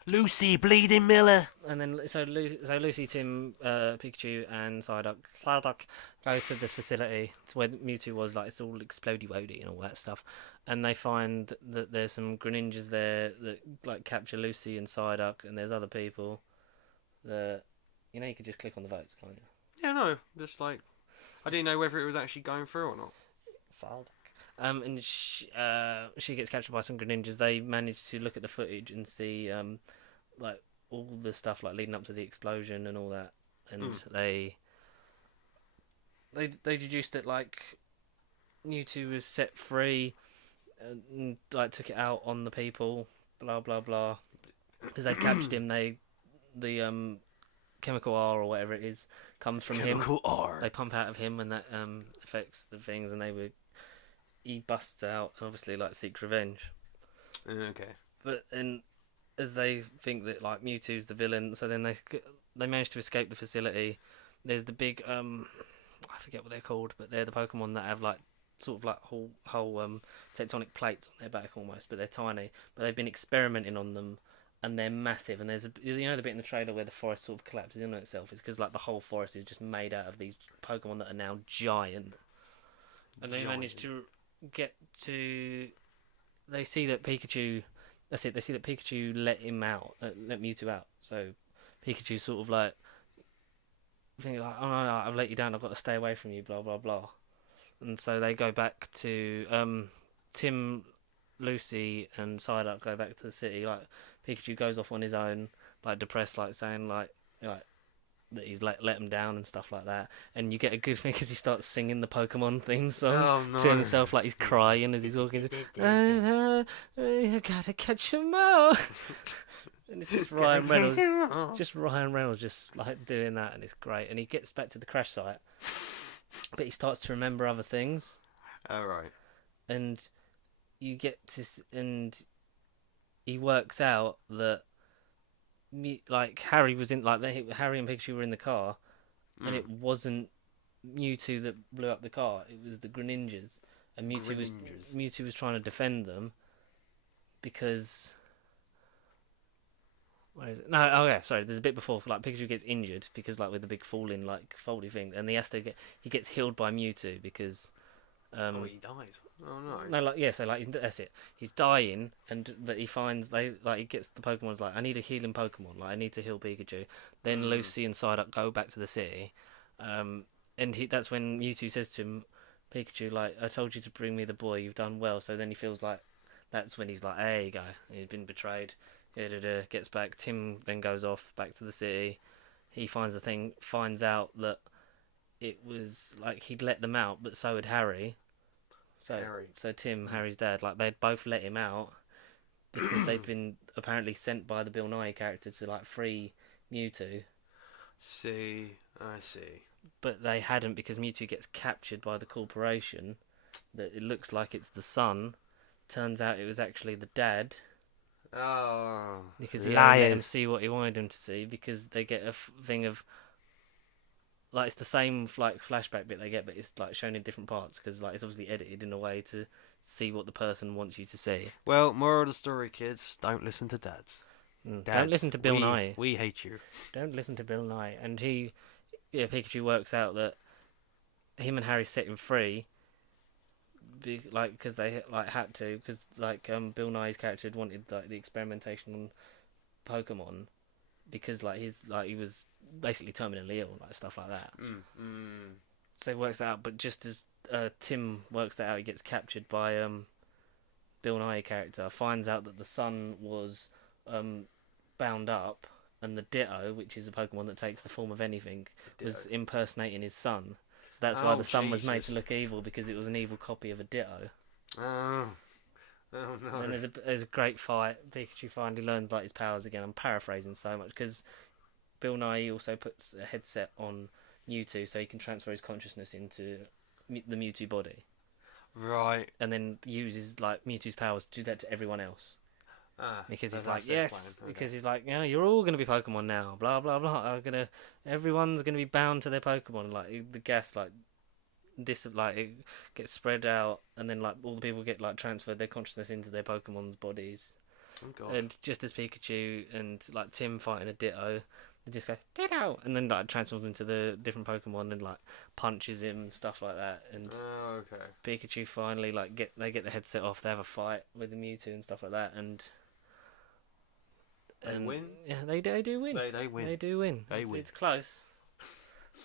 Lucy Bleeding Miller. And then so Lucy, Tim, Pikachu, and Psyduck go to this facility. It's where Mewtwo was. Like it's all explodey wody and all that stuff. And they find that there's some Greninjas there that like capture Lucy and Psyduck, and there's other people that you could just click on the votes, can't you? Yeah, no, just like I didn't know whether it was actually going through or not. Psyduck. And she gets captured by some Greninjas. They manage to look at the footage and see like all the stuff like leading up to the explosion and all that, and they deduced that like Mewtwo was set free and like took it out on the people, blah blah blah. As they captured him, the chemical R or whatever it is comes from him. Chemical R. They pump out of him, and that affects the things, and he busts out and obviously like seeks revenge. Okay. But then as they think that like Mewtwo's the villain, so then they manage to escape the facility. There's the big I forget what they're called, but they're the Pokemon that have like sort of like whole tectonic plates on their back almost, but they're tiny. But they've been experimenting on them, and they're massive. And there's the bit in the trailer where the forest sort of collapses in on itself. It's because like the whole forest is just made out of these Pokemon that are now giant. And they manage to get to. They see that Pikachu. That's it. They see that Pikachu let Mewtwo out. So Pikachu sort of like thinking like, oh no, I've let you down. I've got to stay away from you. Blah blah blah. And so they go back to Tim, Lucy, and Psyduck go back to the city. Like Pikachu goes off on his own, like depressed, like saying like that he's let him down and stuff like that. And you get a good thing because he starts singing the Pokemon theme song to himself, like he's crying as he's walking. You gotta catch 'em all. And it's just Ryan Reynolds. It's just Ryan Reynolds just like doing that, and it's great. And he gets back to the crash site, but he starts to remember other things. Oh, right. And you get to and he works out that like Harry was in like Harry and Pikachu were in the car, and it wasn't Mewtwo that blew up the car. It was the Greninjas, and Mewtwo was trying to defend them because. Where is it? No, oh yeah, sorry. There's a bit before, like Pikachu gets injured because, like, with the big falling, like foldy thing, and he gets healed by Mewtwo because. He dies. Oh no. No, like so like that's it. He's dying, but he finds he gets the Pokemon's like, I need a healing Pokemon, like I need to heal Pikachu. Then Lucy and Psyduck go back to the city, and that's when Mewtwo says to him, Pikachu, like, I told you to bring me the boy. You've done well. So then he feels like that's when he's like, there you go. He's been betrayed. Gets back. Tim then goes off back to the city. He finds the thing. Finds out that it was like he'd let them out, but so had Harry. So Tim, Harry's dad, like they'd both let him out because they'd been apparently sent by the Bill Nye character to like free Mewtwo. I see. But they hadn't because Mewtwo gets captured by the corporation. That it looks like it's the son. Turns out it was actually the dad. Oh, because he only let him see what he wanted him to see because they get a thing of. Like, it's the same like flashback bit they get, but it's like shown in different parts because like it's obviously edited in a way to see what the person wants you to see. Well, moral of the story, kids: don't listen to dads. Don't listen to Bill Nye. We hate you. Don't listen to Bill Nye. And Pikachu works out that him and Harry set him free, because they like had to, because like Bill Nye's character had wanted like the experimentation on Pokemon. Because he was basically terminally ill, like stuff like that. So he works that out, but just as Tim works that out, he gets captured by Bill Nye character. Finds out that the son was bound up, and the Ditto, which is a Pokemon that takes the form of anything, was impersonating his son. So that's why the son was made to look evil, because it was an evil copy of a Ditto. Oh no! And there's a great fight. Pikachu finally learns like his powers again. I'm paraphrasing so much because Bill Nye also puts a headset on Mewtwo so he can transfer his consciousness into the Mewtwo body. Right. And then uses like Mewtwo's powers to do that to everyone else. Because he's like, because he's like, you're all gonna be Pokemon now. Blah blah blah. Everyone's gonna be bound to their Pokemon. Like the gas, like. It gets spread out, and then like all the people get like transferred their consciousness into their Pokemon's bodies. Oh god! And just as Pikachu and like Tim fighting a Ditto, they just go Ditto, and then like transforms into the different Pokemon and like punches him and stuff like that. And Pikachu finally like get the headset off. They have a fight with the Mewtwo and stuff like that, and win. Yeah, they do win. They win. They do win. It's close.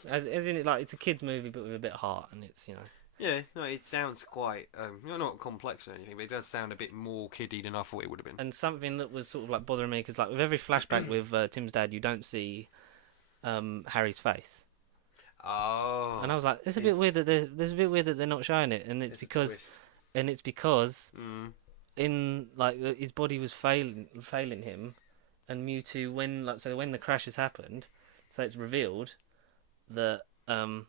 As in it, like it's a kids' movie, but with a bit of heart, and it's Yeah, no, it sounds quite not complex or anything, but it does sound a bit more kiddie than I thought it would have been. And something that was sort of like bothering me because like with every flashback with Tim's dad, you don't see Harry's face. Oh. And I was like, it's a bit weird that they're not showing it, and it's because in like his body was failing him, and Mewtwo when the crash has happened, so it's revealed that when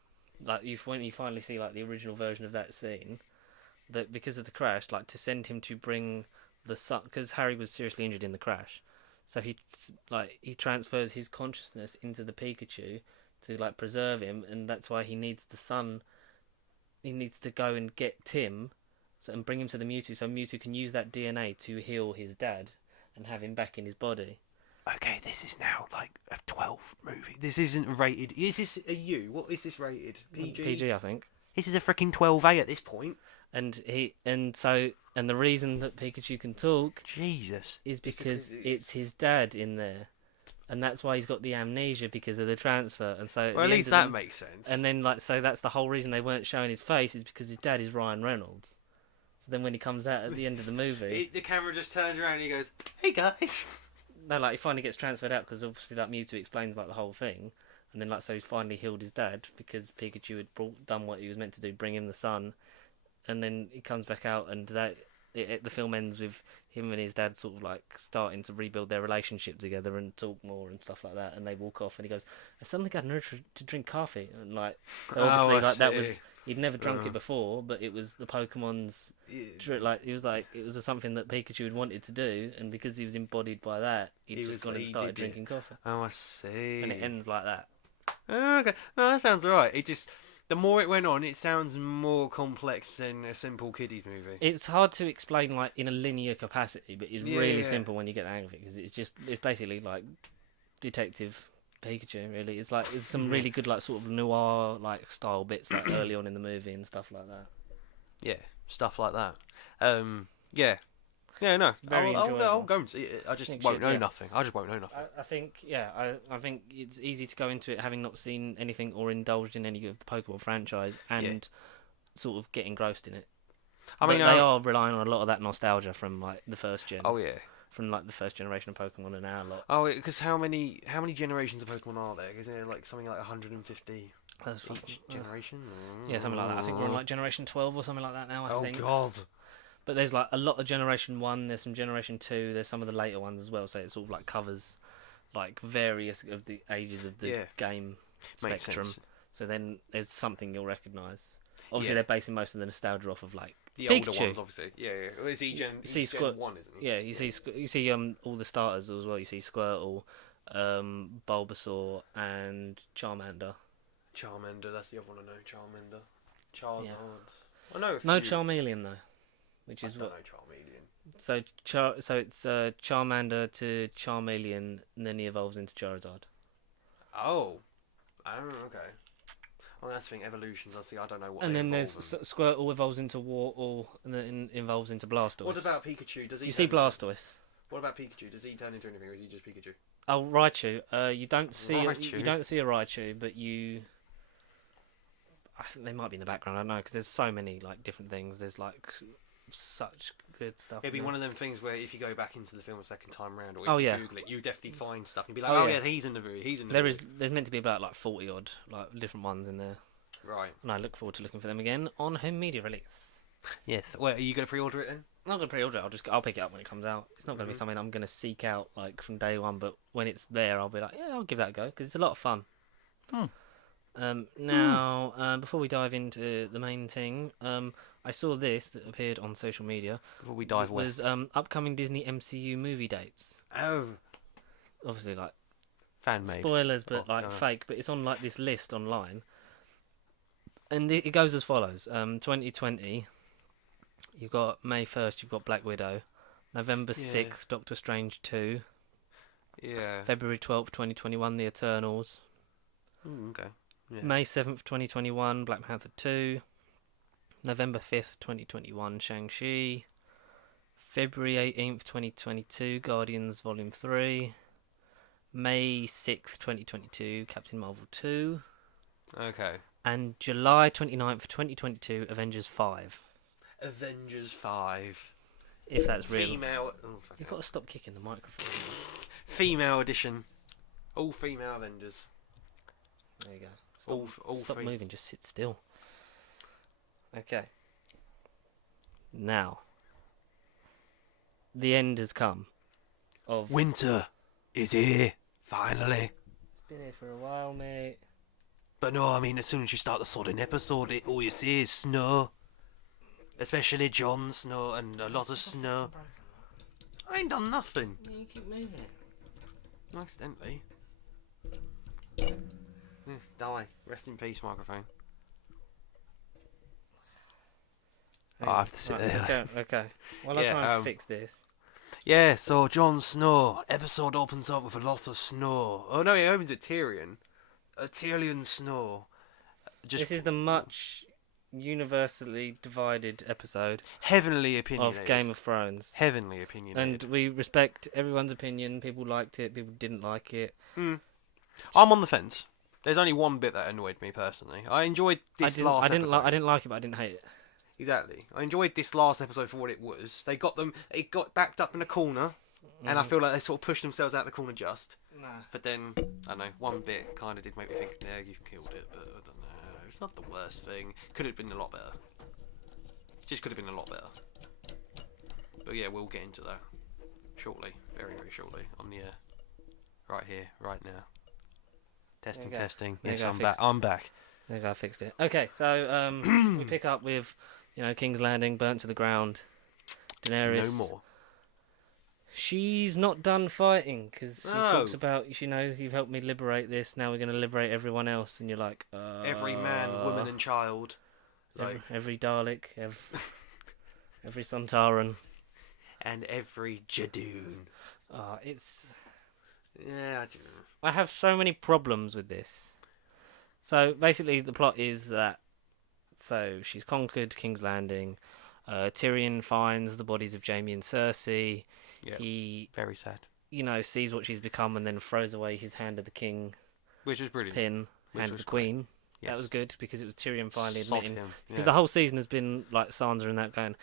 you finally see like the original version of that scene, that because of the crash, like to send him to bring the son, because Harry was seriously injured in the crash, so he transfers his consciousness into the Pikachu to like preserve him, and that's why he needs the son. He needs to go and get Tim, and bring him to the Mewtwo, so Mewtwo can use that DNA to heal his dad and have him back in his body. Okay, this is now like a 12 movie. This isn't rated. Is this a U? What is this rated? PG? PG, I think. This is a freaking 12A at this point. And the reason that Pikachu can talk, Jesus, is because it's his dad in there, and that's why he's got the amnesia because of the transfer. And so, well, at least that makes sense. And then so that's the whole reason they weren't showing his face is because his dad is Ryan Reynolds. So then when he comes out at the end of the movie, the camera just turns around and he goes, "Hey guys." No, like he finally gets transferred out because obviously that Mewtwo explains like the whole thing, and then so he's finally healed his dad because Pikachu had done what he was meant to do, bring him the son, and then he comes back out, and the film ends with him and his dad sort of like starting to rebuild their relationship together and talk more and stuff like that, and they walk off, and he goes, "I suddenly got an urge to drink coffee," and like so obviously that was He'd never drunk it before, but it was the Pokemon's it was something that Pikachu had wanted to do, and because he was embodied by that, he'd just gone and started drinking coffee. Oh, I see. And it ends like that. Oh, okay. No, that sounds alright. It just, the more it went on, it sounds more complex than a simple kiddies movie. It's hard to explain like in a linear capacity, but it's really simple when you get the hang of it, because it's basically like Detective Pikachu. Really, it's some really good like sort of noir like style bits like early on in the movie and stuff like that. Yeah, stuff like that. Yeah. Yeah, no. I'll go and see it. I just won't know nothing. I just won't know nothing. I think it's easy to go into it having not seen anything or indulged in any of the Pokemon franchise and sort of get engrossed in it. I mean, they are relying on a lot of that nostalgia from like the first gen. Oh yeah. From like the first generation of Pokemon and our lot. Oh, because how many generations of Pokemon are there? Is there like something like 150 each generation? Yeah, something like that. I think we're on like generation 12 or something like that now. I think. Oh God. But there's like a lot of generation 1. There's some generation 2. There's some of the later ones as well. So it sort of like covers like various of the ages of the game spectrum. So then there's something you'll recognise. Obviously, they're basing most of the nostalgia off of like the Pikachu. Older ones, obviously. Yeah. Well, it's Gen 1, isn't it? Yeah, you see all the starters as well. You see Squirtle, Bulbasaur, and Charmander. Charmander, that's the other one I know. Charmander, Charizard. Yeah. I know. No Charmeleon though, which is what. I don't know Charmeleon. So it's Charmander to Charmeleon, and then he evolves into Charizard. Oh, okay. Well, that's the thing, evolutions. I don't know what. And then there's Squirtle evolves into Wartortle, and then evolves into Blastoise. What about Pikachu? Does he? You see Blastoise. What about Pikachu? Does he turn into anything, or is he just Pikachu? Oh, Raichu. You don't see you don't see a Raichu, but I think they might be in the background. I don't know, because there's so many like different things. There's like such good stuff. It'd be one of them things where if you go back into the film a second time round, or if you Google it, you definitely find stuff. You'd be like, he's in the movie. He's in the movie. There's meant to be about like 40 odd like different ones in there. Right. And I look forward to looking for them again on home media release. Yes. Well, are you going to pre-order it then? I'm not going to pre-order it. I'll pick it up when it comes out. It's not going to be something I'm going to seek out like from day one. But when it's there, I'll be like, yeah, I'll give that a go, because it's a lot of fun. Now, before we dive into the main thing, I saw this that appeared on social media. Before we dive away. It was upcoming Disney MCU movie dates. Oh. Obviously, like fan-made. spoilers, but fake. But it's on like this list online. And it goes as follows. 2020, you've got May 1st, you've got Black Widow. November 6th, Doctor Strange 2. Yeah. February 12th, 2021, The Eternals. Okay. Yeah. May 7th, 2021, Black Panther 2. November 5th, 2021, Shang-Chi. February 18th, 2022, Guardians Volume 3. May 6th, 2022, Captain Marvel 2. Okay. And July 29th, 2022, Avengers 5. Avengers 5. If that's real. Female. You've got to stop kicking the microphone. Female edition. All female Avengers. There you go. Stop moving, just sit still. Okay. Now, the end has come. Winter is here, finally. It's been here for a while, mate. But no, I mean, as soon as you start the sodding episode, all you see is snow. Especially Jon Snow and a lot of snow. I ain't done nothing. Yeah, you keep moving it. Accidentally. Die. Rest in peace, microphone. I have to sit there. Okay. Well, I'll try and fix this. Yeah, so Jon Snow. Episode opens up with a lot of snow. Oh no, it opens with Tyrion. A Tyrion Snow. This is the much universally divided episode. Heavenly opinionated. Of Game of Thrones. Heavenly opinionated. And we respect everyone's opinion. People liked it, people didn't like it. I'm on the fence. There's only one bit that annoyed me personally. I enjoyed this last episode. I didn't like it, but I didn't hate it. Exactly. I enjoyed this last episode for what it was. It got backed up in a corner, and I feel like they sort of pushed themselves out the corner just. Nah. But then, I don't know, one bit kind of did make me think, yeah, you've killed it, but I don't know. It's not the worst thing. Could have been a lot better. Just could have been a lot better. But yeah, we'll get into that shortly. Very, very shortly. On the right here, right now. Testing. Yes, I'm back. I'm back. There you go, I fixed it. Okay, so we pick up with, King's Landing burnt to the ground. Daenerys. No more. She's not done fighting because she No. talks about, you've helped me liberate this. Now we're going to liberate everyone else, and you're like, Every man, woman, and child. every Dalek, every Sontaran, And every Jadoon. it's. Yeah, I don't know. I have so many problems with this. So basically, the plot is that she's conquered King's Landing. Tyrion finds the bodies of Jaime and Cersei. Yeah. He, Very sad. sees what she's become and then throws away his hand of the king Which was brilliant. pin, Which hand of was the queen. Yes. That was good because it was Tyrion finally Sod admitting. him. Because the whole season has been like Sansa and that going,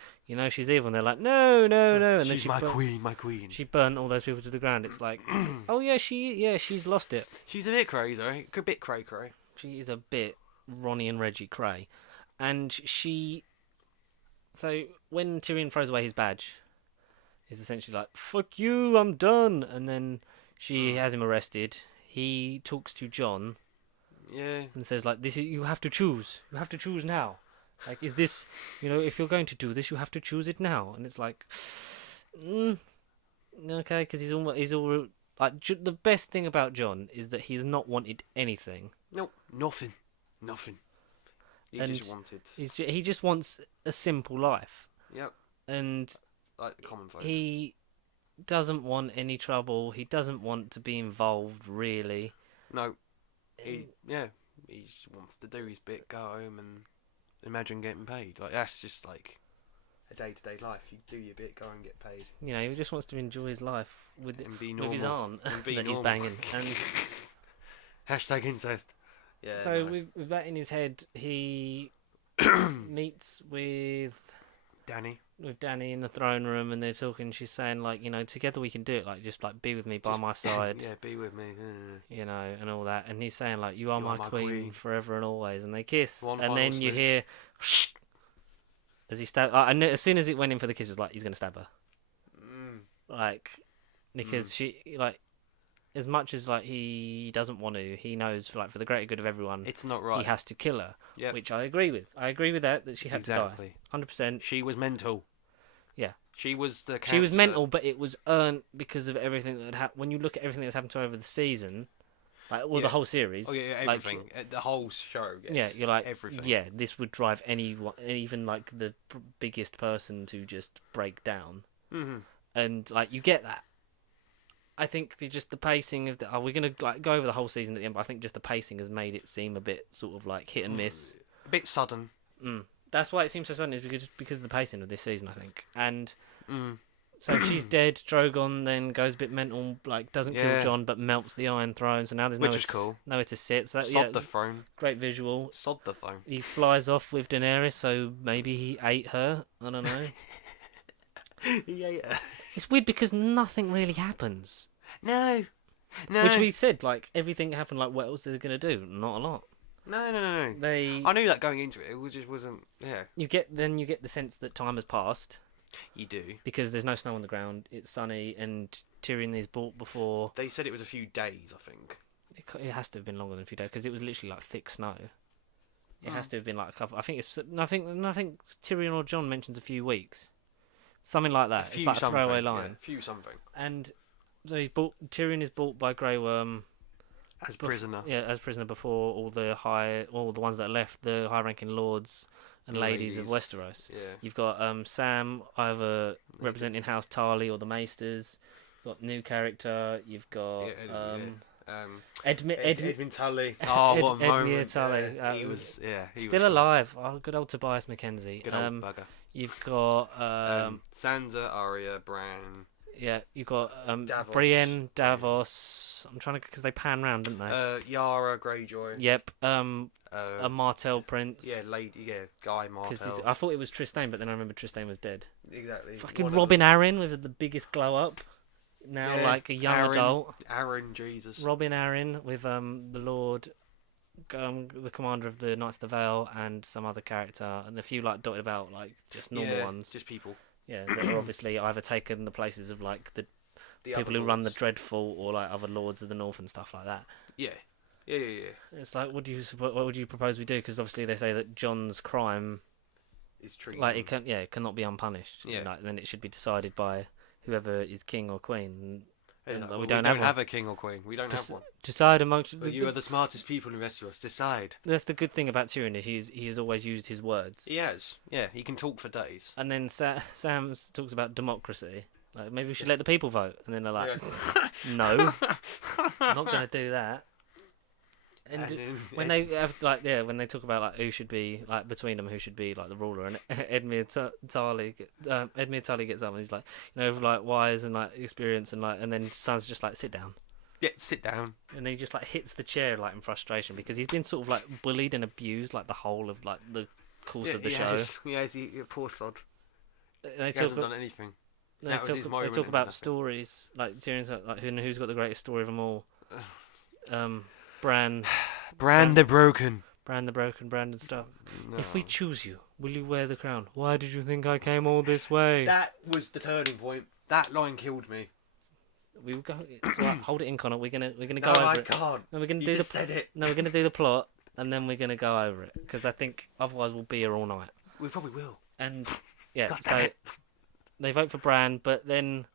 she's evil, and they're like, no, and she's then my queen, my queen. she burnt all those people to the ground. It's like, oh yeah, she's lost it. She's a bit crazy, right? A bit cray. She is a bit Ronnie and Reggie Cray, and she. So when Tyrion throws away his badge, is essentially like, fuck you, I'm done, and then she has him arrested. He talks to Jon. Yeah. And says like, "This you have to choose. You have to choose now. Like, is this, if you're going to do this, you have to choose it now." And it's like, okay, because he's all like the best thing about Jon is that he's not wanted anything. No, nothing. He And just wanted. He just wants a simple life. Yep. And Like the common folk. he doesn't want any trouble. He doesn't want to be involved really. No. He just wants to do his bit, go home and imagine getting paid. Like, that's just like a day-to-day life. You do your bit, go and get paid. He just wants to enjoy his life with And be with his normal. aunt And be that he's normal. banging. And Hashtag incest. Yeah. so no. with that in his head, he meets with Dany in the throne room, and they're talking. She's saying like, together we can do it. Like, just like be with me by my side. Yeah, be with me. And all that. And he's saying like, you are my queen forever and always. And they kiss, One and final then you smooch. hear as he stab. I knew as soon as it went in for the kiss, it's like he's gonna stab her. Like, because she like. As much as like he doesn't want to, he knows for the greater good of everyone, It's not right. he has to kill her. Yep. Which I agree with. I agree with that she had to die. 100%. She was mental. Yeah. She was the cancer. She was mental, but it was earned because of everything that had happened. When you look at everything that's happened to her over the season, the whole series. Oh yeah, everything. The whole show. Yes. Yeah, you're like, everything. yeah, this would drive anyone, even like the biggest person, to just break down. Mm-hmm. And like you get that. I think the pacing of we're gonna like go over the whole season at the end, but I think just the pacing has made it seem a bit sort of like hit and miss. A bit sudden. That's why it seems so sudden, is because of the pacing of this season, I think. And so she's dead. Drogon then goes a bit mental, like doesn't kill Jon, but melts the Iron Throne. So now there's Which is cool. nowhere to sit. So that, Sod the throne. Great visual. Sod the throne. He flies off with Daenerys, so maybe he ate her. I don't know. He ate her. It's weird because nothing really happens. No. Which we said, like everything happened. Like, what else are they gonna do? Not a lot. No. I knew that going into it. It just wasn't. Yeah. You get the sense that time has passed. You do. Because there's no snow on the ground. It's sunny, and Tyrion is bought before. They said it was a few days, I think. It has to have been longer than a few days because it was literally like thick snow. It has to have been like a couple. I think Tyrion or Jon mentions a few weeks, something like that. It's like a throwaway line. Yeah, few something. And so Tyrion is bought by Grey Worm as prisoner. Yeah, as prisoner before all the ones that are left, the high-ranking lords and ladies of Westeros. Yeah. You've got Sam either representing House Tarly or the Maesters. You've got new character. You've got Edmund Tully. Oh, what a moment! Tully. Yeah, he was still alive. Oh, good old Tobias McKenzie. Good old bugger. You've got Sansa, Arya, Bran. Yeah, you've got Davos. Brienne, Davos. I'm trying to, because they pan round, didn't they? Yara Greyjoy. Yep. A Martell Prince. Yeah, Guy Martell. I thought it was Trystane, but then I remember Trystane was dead. Exactly. Fucking Robin Arryn with the biggest glow up. Now, like a young adult. Aaron, Jesus. Robin Arryn with the Lord, the commander of the Knights of the Vale, and some other character, and a few like dotted about, like just normal ones. Just people. Yeah, that are obviously either taken the places of like the people who run the Dreadful or like other lords of the North and stuff like that. Yeah. Yeah. It's like, what would you propose we do? Because obviously they say that John's crime, It's treason. like it cannot be unpunished. Yeah. Like, then it should be decided by whoever is king or queen. And Well, we don't have one. a king or queen. We don't have one. Decide amongst. But you are the smartest people in Westeros. Decide. That's the good thing about Tyrion. He has always used his words. He has. Yeah, he can talk for days. And then Sam talks about democracy. Like, maybe we should let the people vote. And then they're like, no, I'm not going to do that. And when they have when they talk about like who should be like between them, who should be like the ruler, and Edmure Tully gets up and he's like, like wise and like experience and then Sansa just like sit down. Yeah, sit down. And then he just like hits the chair like in frustration because he's been sort of like bullied and abused like the whole of like the course of the show. He poor sod. He hasn't done anything. They talk about stories like Tyrion's like who's got the greatest story of them all. Bran the Broken. Bran the Broken, Brandon Stark. No. If we choose you, will you wear the crown? Why did you think I came all this way? That was the turning point. That line killed me. We will go. It's right, hold it in, Connor. We're gonna go No, over I it. can't. No, we're gonna You do just said it. No, we're gonna do the plot, and then we're gonna go over it because I think otherwise we'll be here all night. We probably will. And yeah, God so damn it. they vote for Bran, but then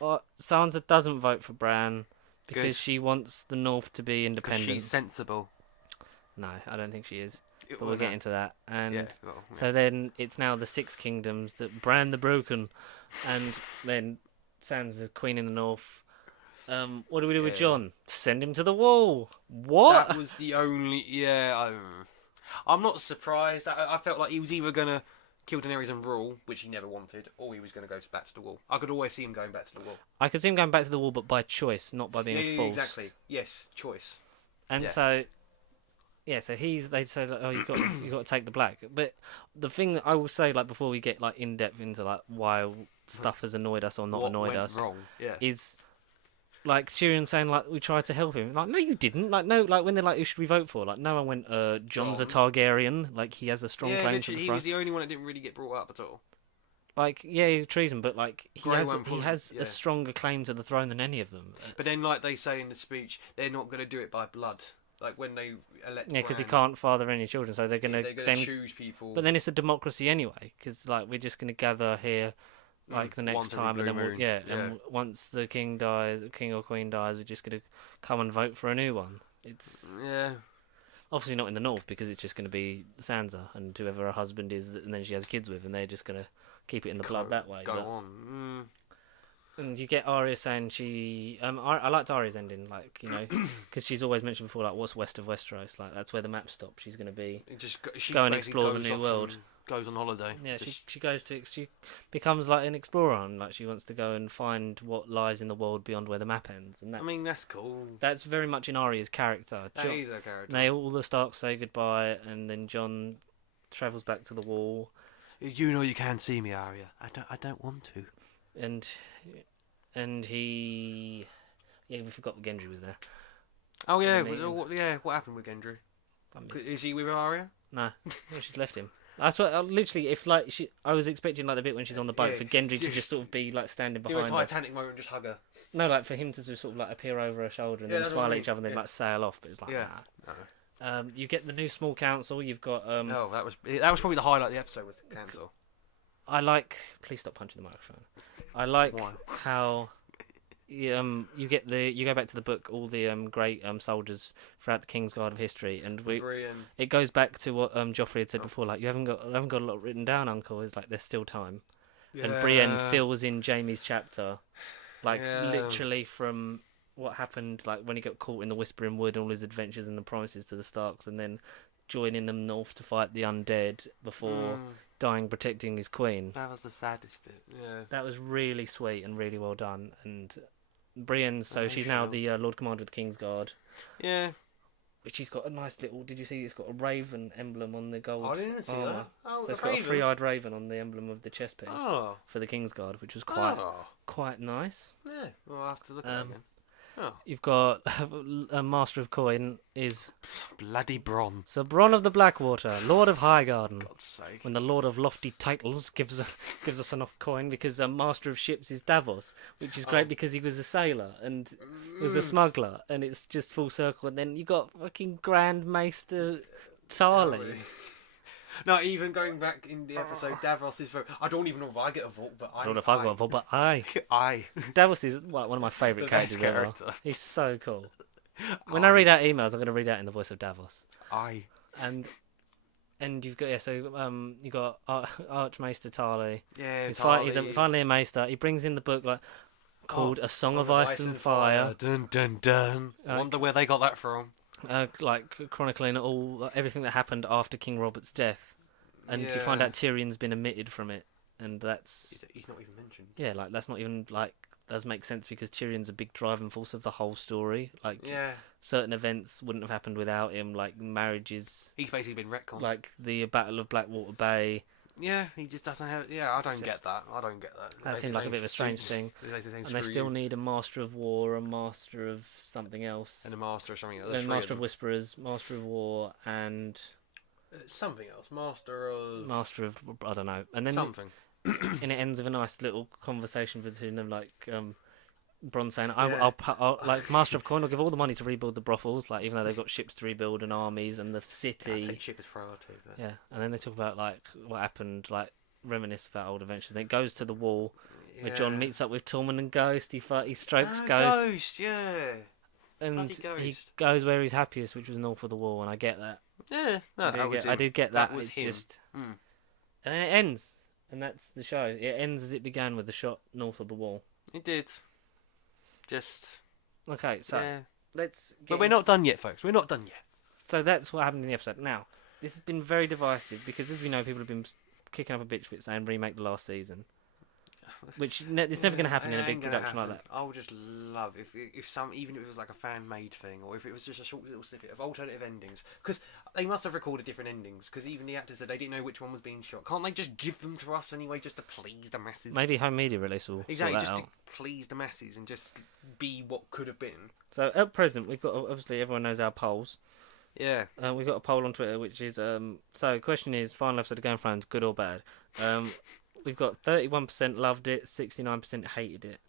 Sansa doesn't vote for Bran because Good. she wants the North to be independent. She's sensible. No, I don't think she is. But we'll get into that. And yeah. so then it's now the Six Kingdoms that Bran the Broken, and then Sansa's Queen in the North. What do we do with Jon? Send him to the wall. What? That was the only. Yeah, I'm not surprised. I felt like he was either gonna kill Daenerys and rule, which he never wanted, or he was gonna go back to the wall. I could always see him going back to the wall. I could see him going back to the wall, but by choice, not by being forced. Exactly. Yes, choice. And so they say like, oh, you got to take the black. But the thing that I will say, like before we get like in depth into like why stuff has annoyed us or not What annoyed went us, wrong? Yeah. is like Tyrion saying like we tried to help him. Like no, you didn't. Like no, like when they're like who should we vote for? Like no one went. Jon's a Targaryen. Like he has a strong claim to the he throne. was the only one that didn't really get brought up at all. Like treason, but like he Grey has a stronger claim to the throne than any of them. But then, like they say in the speech, they're not going to do it by blood. Like when they elect. Yeah, because he Bran, can't father any children, so they're gonna then choose people. But then it's a democracy anyway, because like we're just gonna gather here, like the next time, and then and once the king or queen dies, we're just gonna come and vote for a new one. It's obviously not in the north because it's just gonna be Sansa and whoever her husband is, and then she has kids with, and they're just gonna keep it in the blood that way. Go on. And you get Arya saying she... I liked Arya's ending, like, because she's always mentioned before, like, what's west of Westeros? Like, that's where the map stops. She's going to be... go and explore the new world. Goes on holiday. Yeah, she goes to... She becomes, like, an explorer, and, like, she wants to go and find what lies in the world beyond where the map ends. And that's cool. That's very much in Arya's character. That is her character. All the Starks say goodbye, and then Jon travels back to the wall. You know you can't see me, Arya. I don't want to. And he... Yeah, we forgot that Gendry was there. Oh, yeah. What happened with Gendry? Is he with Arya? No, she's left him. That's what, literally, if, like, I was expecting, like, the bit when she's on the boat for Gendry to just sort of be, like, standing behind her. Do a Titanic moment and just hug her. No, like, for him to just sort of, like, appear over her shoulder and then smile at each other and then, like, sail off. But it's like, nah. You get the new small council. You've got... that was probably the highlight of the episode, was the council. I like... Please stop punching the microphone. I like how... you go back to the book, all the great soldiers throughout the Kingsguard of history, and it goes back to what Joffrey had said before, like, you haven't got a lot written down, Uncle. It's like there's still time. And Brienne fills in Jaime's chapter, like literally from what happened, like when he got caught in the Whispering Wood and all his adventures and the promises to the Starks, and then joining them north to fight the undead before dying protecting his queen. That was the saddest bit. Yeah, that was really sweet and really well done. And Brienne's she's now the Lord Commander of the Kingsguard. Yeah. She's got a nice little... Did you see it's got a raven emblem on the gold? I didn't see that. Oh, so it's got a three-eyed raven on the emblem of the chest piece for the Kingsguard, which was quite nice. Yeah, we'll have to look at that again. Oh, You've got a Master of Coin is bloody Bron. Sir Bronn of the Blackwater, Lord of Highgarden. God's sake. When the Lord of Lofty Titles gives us enough coin, because Master of Ships is Davos, which is great because he was a sailor and was a smuggler, and it's just full circle. And then you got fucking Grand Maester Tarly. No, even going back in the episode, Davos is very... I don't even know if I get a vote, but I don't know if I've got a vote, but I. Davos is one of my favourite The best characters ever. character. He's so cool. When I read out emails, I'm going to read out in the voice of Davos. And you've got you got Archmaester Tarly. Yeah, He's finally a maester. He brings in the book called A Song of Ice and Fire. Dun dun dun. I wonder where they got that from. Chronicling everything that happened after King Robert's death, and you find out Tyrion's been omitted from it, and he's not even mentioned. Yeah, that's not even does make sense because Tyrion's a big driving force of the whole story. Certain events wouldn't have happened without him, like marriages. He's basically been retconned. Like the Battle of Blackwater Bay. Yeah, he just doesn't have... Yeah, I don't get that. That seems like a bit of a strange thing. And they still need a Master of War, a Master of something else. And a Master of something else. Then Master of Whisperers, Master of War, and... something else. Master of... I don't know. And then something. And it ends with a nice little conversation between them, Bronn saying, I'll Master of Coin will give all the money to rebuild the brothels, even though they've got ships to rebuild and armies and the city. I take ship as priority. But... Yeah, and then they talk about what happened, reminisce about old adventures. Then it goes to the wall where Jon meets up with Tormund and Ghost. He strokes Ghost. Ghost, yeah. And he goes where he's happiest, which was north of the wall, and I get that. Yeah, I do get that. Was it's him. just, and then it ends, and that's the show. It ends as it began with the shot north of the wall. It did. Just okay, so let's. But we're not done yet, folks. We're not done yet. So that's what happened in the episode. Now, this has been very divisive because, as we know, people have been kicking up a bitch fit saying remake the last season, which it's never going to happen in a big production like that. I would just love if even if it was like a fan made thing, or if it was just a short little snippet of alternative endings, because they must have recorded different endings. Because even the actors said they didn't know which one was being shot. Can't they just give them to us anyway, just to please the masses? Maybe home media release will exactly sort that just out. To please the masses and just be what could have been. So at present, we've got obviously everyone knows our polls. Yeah. We've got a poll on Twitter, which is so the question is, final episode of Game of Thrones, good or bad? We've got 31% loved it, 69% hated it.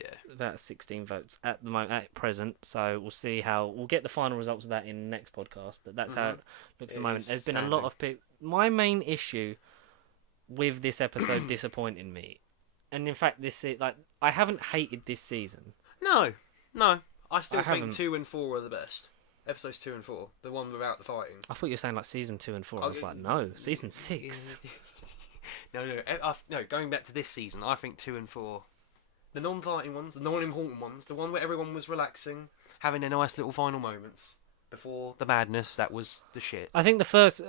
Yeah. About 16 votes at the moment, at present. So we'll see we'll get the final results of that in the next podcast. But that's how it looks at the moment. There's been a lot of people. My main issue with this episode disappointing me, and in fact, I haven't hated this season. No. I still think 2 and 4 are the best. Episodes 2 and 4, the one without the fighting. I thought you were saying season 2 and 4. I was no, season 6. No. Going back to this season, I think 2 and 4, the non-fighting ones, the non-important ones, the one where everyone was relaxing, having their nice little final moments before the madness. That was the shit. I think the first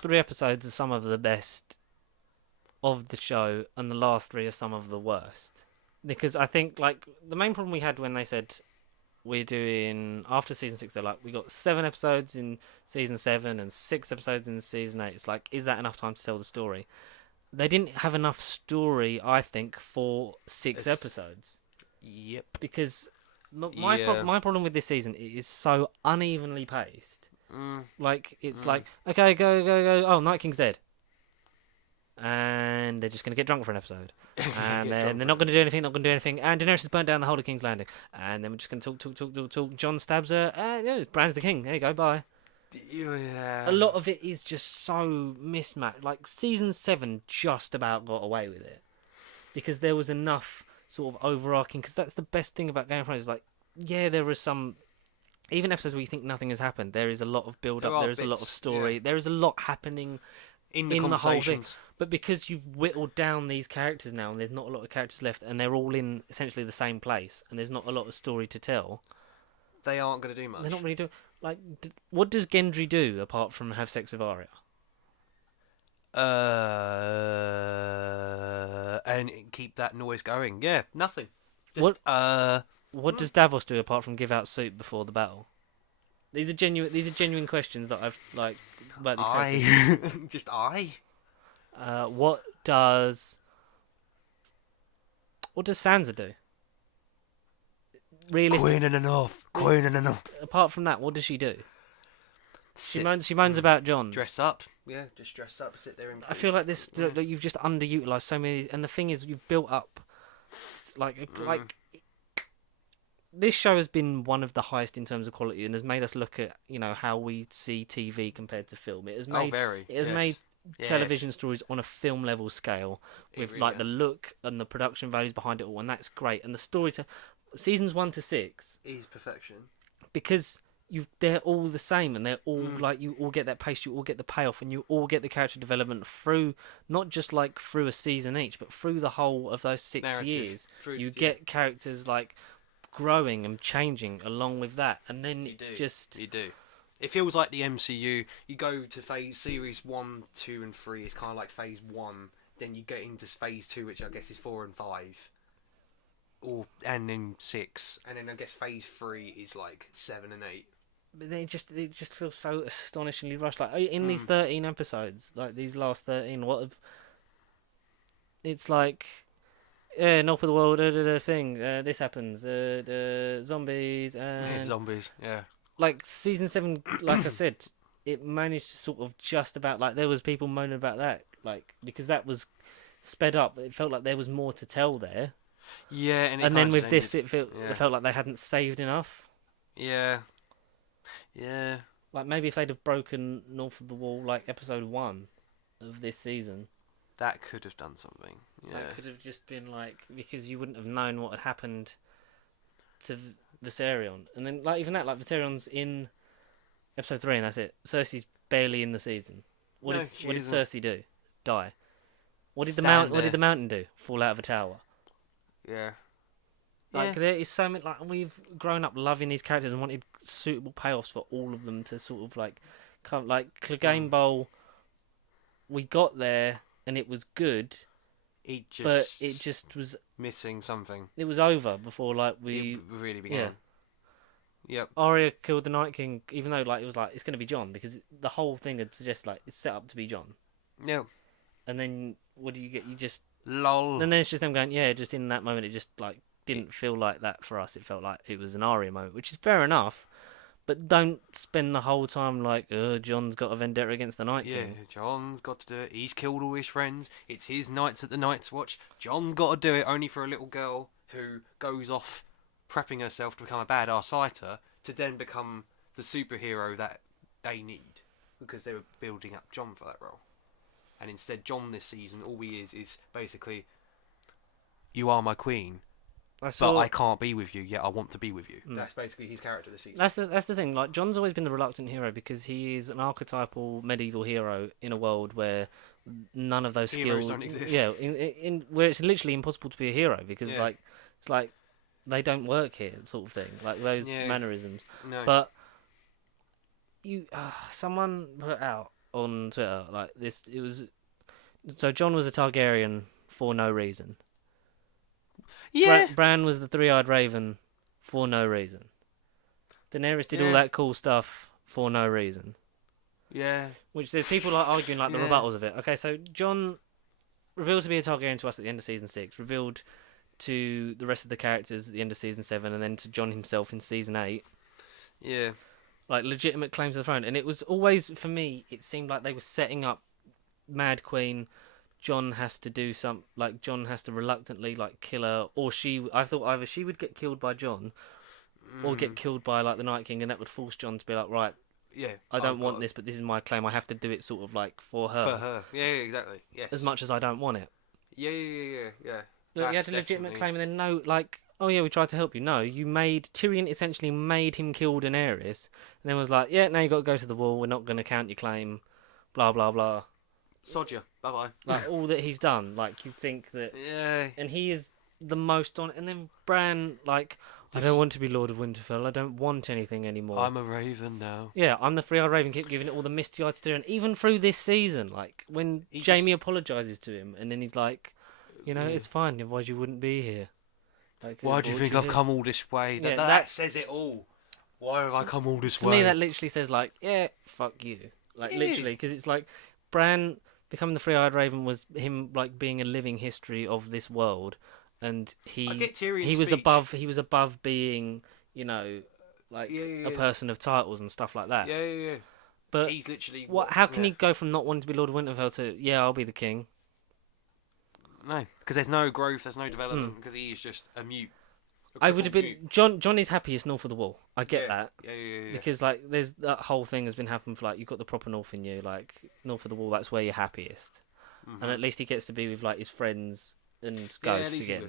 3 episodes are some of the best of the show, and the last 3 are some of the worst. Because I think the main problem we had when they said we're doing after season 6, they're we got 7 episodes in season 7 and 6 episodes in season 8. It's is that enough time to tell the story? They didn't have enough story, I think, for 6 episodes. Yep. Because my problem with this season is so unevenly paced. Okay, go. Oh, Night King's dead. And they're just going to get drunk for an episode. And then they're not going to do anything, And Daenerys has burnt down the whole of King's Landing. And then we're just going to talk. Jon stabs her. And Bran's the king. There you go, bye. Yeah. A lot of it is just so mismatched. Season 7 just about got away with it. Because there was enough sort of overarching... Because that's the best thing about Game of Thrones. There are some... Even episodes where you think nothing has happened, there is a lot of build-up. There is a lot of story. Yeah. There is a lot happening... In the whole thing, but because you've whittled down these characters now, and there's not a lot of characters left, and they're all in essentially the same place, and there's not a lot of story to tell, they aren't going to do much. They're not really doing what does Gendry do apart from have sex with Arya? And keep that noise going. Yeah, nothing. What does Davos do apart from give out soup before the battle? These are genuine questions that I've about these characters. Just what does Sansa do? realistic. Queen in the North. Queen in the North. Apart from that, what does she do? She Sit, moans about John. dress up. Yeah, just dress up, sit there and. I feel like this that you've just underutilized so many, and the thing is, you've built up like this show has been one of the highest in terms of quality, and has made us look at how we see TV compared to film. It has made made television stories on a film level scale with really like the look and the production values behind it all, and that's great. And the story to seasons 1 to 6 is perfection because they're all the same, and they're all like you all get that pace, you all get the payoff, and you all get the character development through not just like through a season each, but through the whole of those 6 years. You get characters like growing and changing along with that, and then you do. It feels like the MCU. You go to series 1, 2, and 3. It's kind of like phase 1. Then you get into phase 2, which I guess is 4 and 5, and then 6, and then I guess phase 3 is like 7 and 8. But then it just feels so astonishingly rushed. Like in these 13 episodes, like these last 13, it's like, north of the world, thing. This happens. Zombies and zombies. Yeah. Like season 7, like I said, it managed to sort of just about like there was people moaning about that, like because that was sped up. It felt like there was more to tell there. Yeah, and then with this, it felt like they hadn't saved enough. Yeah. Yeah. Like maybe if they'd have broken North of the Wall like episode 1 of this season, that could have done something. Yeah. That could have just been like because you wouldn't have known what had happened to Viserion, and then like even that, like Viserion's in episode 3, and that's it. Cersei's barely in the season. What did Cersei do? Die. What did the mountain do? Fall out of a tower. Yeah. Like there is so many. Like we've grown up loving these characters and wanted suitable payoffs for all of them to sort of like come. Like Clegane Bowl, we got there and it was good. But it just was missing something. It was over before like we really began. Yeah. Yep. Arya killed the Night King, even though like it was like it's going to be Jon because the whole thing had suggested like it's set up to be Jon. Yeah. And then what do you get? You just lol. And then it's just them going, yeah. Just in that moment, it just like didn't feel like that for us. It felt like it was an Arya moment, which is fair enough. But don't spend the whole time like, Jon's got a vendetta against the Night King. Yeah, Jon's got to do it. He's killed all his friends. It's his nights at the Night's Watch. Jon's got to do it only for a little girl who goes off prepping herself to become a badass fighter to then become the superhero that they need because they were building up Jon for that role. And instead, Jon this season, all he is basically, you are my queen. But I can't be with you, yet I want to be with you. That's basically his character this season. That's the thing. Like Jon's always been the reluctant hero because he is an archetypal medieval hero in a world where none of those Heroes skills don't exist. Yeah, in where it's literally impossible to be a hero because like it's like they don't work here, sort of thing. Like those mannerisms. No. But someone put out on Twitter like this. It was so Jon was a Targaryen for no reason. Yeah. Bran was the three-eyed raven for no reason. Daenerys did all that cool stuff for no reason. Yeah. Which there's people like arguing like the rebuttals of it. Okay, so Jon revealed to be a Targaryen to us at the end of season 6, revealed to the rest of the characters at the end of season 7, and then to Jon himself in season 8. Yeah. Like legitimate claims to the throne, and it was always for me. It seemed like they were setting up Mad Queen. Jon has to do Jon has to reluctantly like kill her, or I thought either she would get killed by Jon, or get killed by like the Night King, and that would force Jon to be like, right, I don't want this, but this is my claim. I have to do it sort of like for her. For her, yeah, exactly. Yes. As much as I don't want it. Yeah. Look, you had a legitimate claim, and then no, like, oh yeah, we tried to help you. No, Tyrion essentially made him kill Daenerys, and then was like, yeah, now you got to go to the wall. We're not going to count your claim. Blah blah blah. Sod ya. Bye bye. Like all that he's done, like you think that, and he is the most on. And then Bran, like, I don't want to be Lord of Winterfell. I don't want anything anymore. I'm a raven now. Yeah, I'm the three-eyed raven. Keep giving it all the misty-eyed stare, and even through this season, like when Jaime apologizes to him, and then he's like, it's fine. Otherwise, you wouldn't be here. Like, why do you think I've come all this way? That says it all. Why have I come all this way? To me, that literally says like, yeah, fuck you. Like literally, because it's like Bran becoming the three-eyed raven was him like being a living history of this world, and I get Tyrion's he was speech. above being, like a person of titles and stuff like that. Yeah. But He's literally how can he go from not wanting to be Lord of Winterfell to I'll be the king? No, because there's no growth, there's no development, because he is just a mute. I would have been John is happiest north of the wall. I get that. Yeah. Because like there's that whole thing has been happening for like you've got the proper north in you, like north of the wall. That's where you're happiest, and at least he gets to be with like his friends and Ghost again.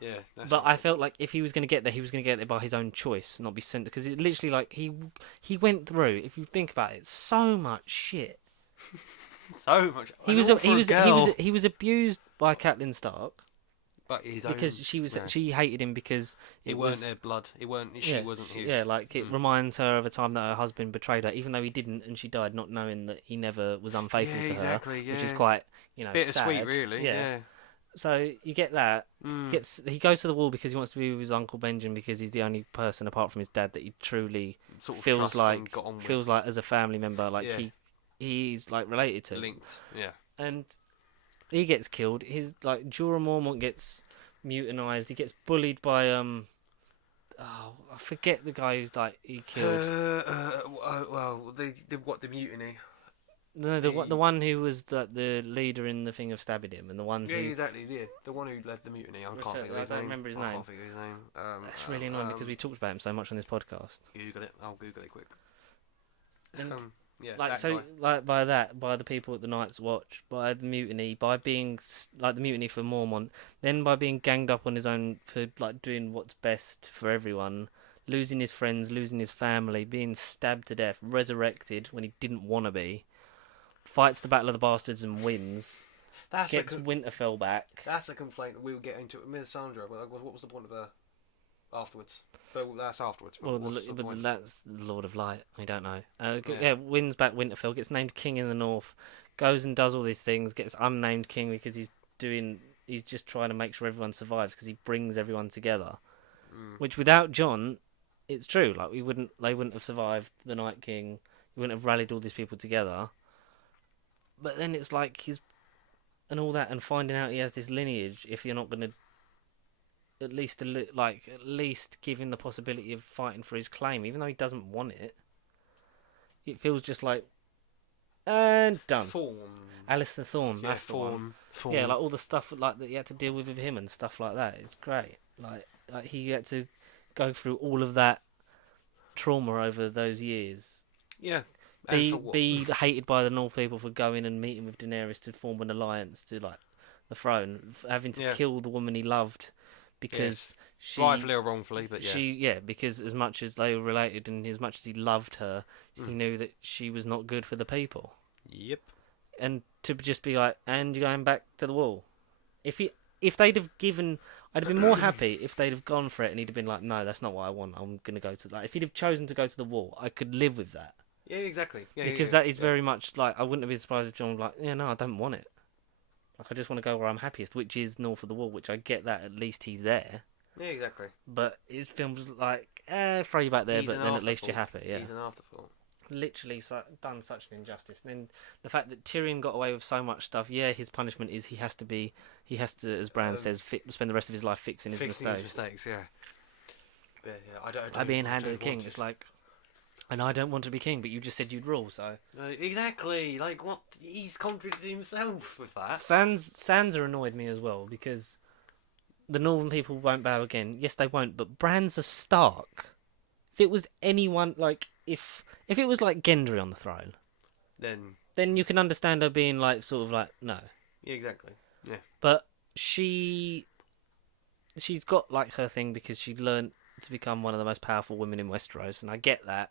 Yeah, but I felt like if he was going to get there, he was going to get there by his own choice, not be sent. Because it literally like he went through. If you think about it, so much shit. So much. He was abused by Catelyn Stark. But because she hated him because it weren't their blood. It weren't. She wasn't his. Yeah, like it reminds her of a time that her husband betrayed her, even though he didn't, and she died not knowing that he never was unfaithful to her, which is quite bittersweet, sad. really. Yeah. So you get that. He goes to the wall because he wants to be with his uncle Benjen because he's the only person apart from his dad that he truly feels like as a family member, like he's like related to, linked. Yeah. And he gets killed. His like Jorah Mormont gets mutinized. He gets bullied by I forget the guy who's like he killed. The mutiny. No, the one who was the leader in the thing of stabbing him, and the one who exactly. Yeah, the one who led the mutiny. I can't think of his name. I don't remember his name. I can't think of his name. That's really annoying because we talked about him so much on this podcast. Google it. I'll Google it quick. Yeah, by the people at the Night's Watch, by the mutiny, by being like the mutiny for Mormont, then by being ganged up on his own for like doing what's best for everyone, losing his friends, losing his family, being stabbed to death, resurrected when he didn't want to be, fights the Battle of the Bastards and wins, gets Winterfell back. That's a complaint we'll get into. Melisandre, what was the point of her afterwards? But that's afterwards. Well, that's the Lord of Light. We don't know. Wins back Winterfell, gets named king in the north, goes and does all these things, gets unnamed king because he's just trying to make sure everyone survives because he brings everyone together. Which without Jon, it's true. Like they wouldn't have survived the Night King. He wouldn't have rallied all these people together. But then it's like and all that, and finding out he has this lineage. If you're not going to at least give him the possibility of fighting for his claim, even though he doesn't want it. It feels just like and done. Alistair Thorne, that's the one. Yeah, like all the stuff like that you had to deal with him and stuff like that. It's great. Like he had to go through all of that trauma over those years. Yeah. Be hated by the North people for going and meeting with Daenerys to form an alliance to like the throne, having to kill the woman he loved. Because she rightfully or wrongfully, but because as much as they were related and as much as he loved her, he knew that she was not good for the people. Yep. And to just be like, and you're going back to the wall. If they'd have given, I'd have been more happy if they'd have gone for it and he'd have been like, no, that's not what I want. I'm gonna go to if he'd have chosen to go to the wall, I could live with that. Yeah, exactly. Yeah, because that is very much like I wouldn't have been surprised if Jon was like, no, I don't want it. Like, I just want to go where I'm happiest, which is north of the wall, which I get that at least he's there. Yeah, exactly. But his film's like, throw you back there, but then at least you're happy. Yeah. He's an afterthought. Literally done such an injustice. And then the fact that Tyrion got away with so much stuff, his punishment is he has to, as Bran says, spend the rest of his life fixing his mistakes. Yeah. But, I don't by being hand of the king, it's like, and I don't want to be king, but you just said you'd rule, so... Exactly, like, what? He's contradicted himself with that. Sansa annoyed me as well, because the Northern people won't bow again. Yes, they won't, but Bran's a Stark. If it was anyone, like, if it was, like, Gendry on the throne... Then you can understand her being, like, sort of like, no. Yeah, exactly, yeah. But she's got, like, her thing because she learned to become one of the most powerful women in Westeros, and I get that.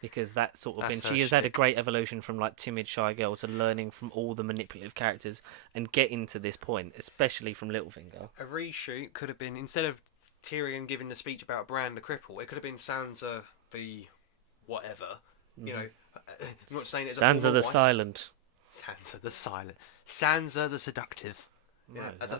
Because that's sort of she has had a great evolution from like timid shy girl to learning from all the manipulative characters and getting to this point, especially from Littlefinger. A reshoot could have been, instead of Tyrion giving the speech about Bran the cripple, it could have been Sansa the whatever. You know, I'm not saying it's Sansa the silent. Sansa the silent. Sansa the seductive. No, yeah, as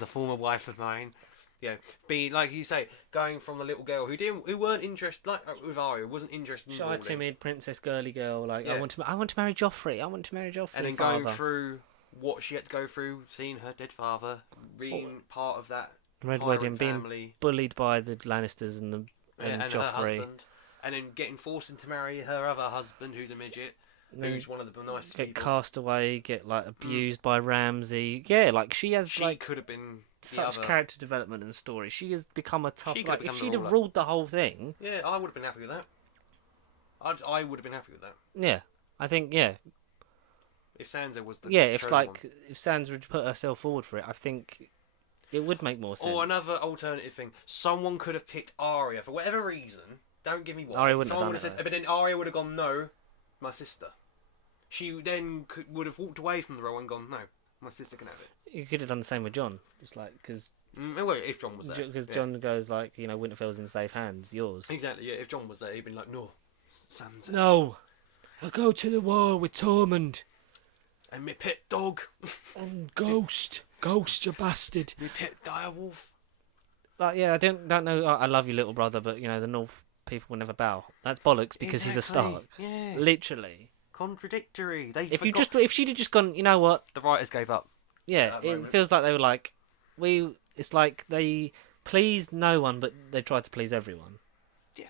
a former wife of mine. Yeah, be like you say, going from the little girl who weren't interested, like with Arya, wasn't interested in shy, timid, princess, girly girl. Like I want to marry Joffrey. I want to marry Joffrey. And then going through what she had to go through, seeing her dead father, being part of that Red pirate Wedding, being family, bullied by the Lannisters and and her Joffrey. husband, and then getting forced into marry her other husband, who's a midget, Then who's one of the nicest get people. cast away, get like abused by Ramsay. Yeah, like she has She like could have been the such other. character development and story. She has become a tough. She could Like have if become she'd the have ruler. ruled the whole thing, Yeah, I would have been happy with that. I would have been happy with that. yeah, I think yeah, If Sansa was the if chosen like one. if Sansa would put herself forward for it, I think it would make more sense. Or another alternative thing, someone could have picked Arya for whatever reason. Don't give me why. Arya wouldn't have Someone done would it, said, but then Arya would have gone, no, my sister. She then would have walked away from the role and gone, no, my sister can have it. You could have done the same with John, just like because Well, if John was there. Yeah. John goes like Winterfell's in safe hands, yours. Exactly, yeah. If John was there, he'd been like, no, Sansa. No, I'll go to the war with Tormund And me pet dog. and Ghost, you bastard. Me pet direwolf. Like I don't know. I love you, little brother, but the North people will never bow. That's bollocks because he's a Stark. Yeah. Literally. Contradictory. If she'd have just gone, you know what? The writers gave up. Yeah, At that it moment. feels like they were like, It's like they pleased no one, but they tried to please everyone. Yeah.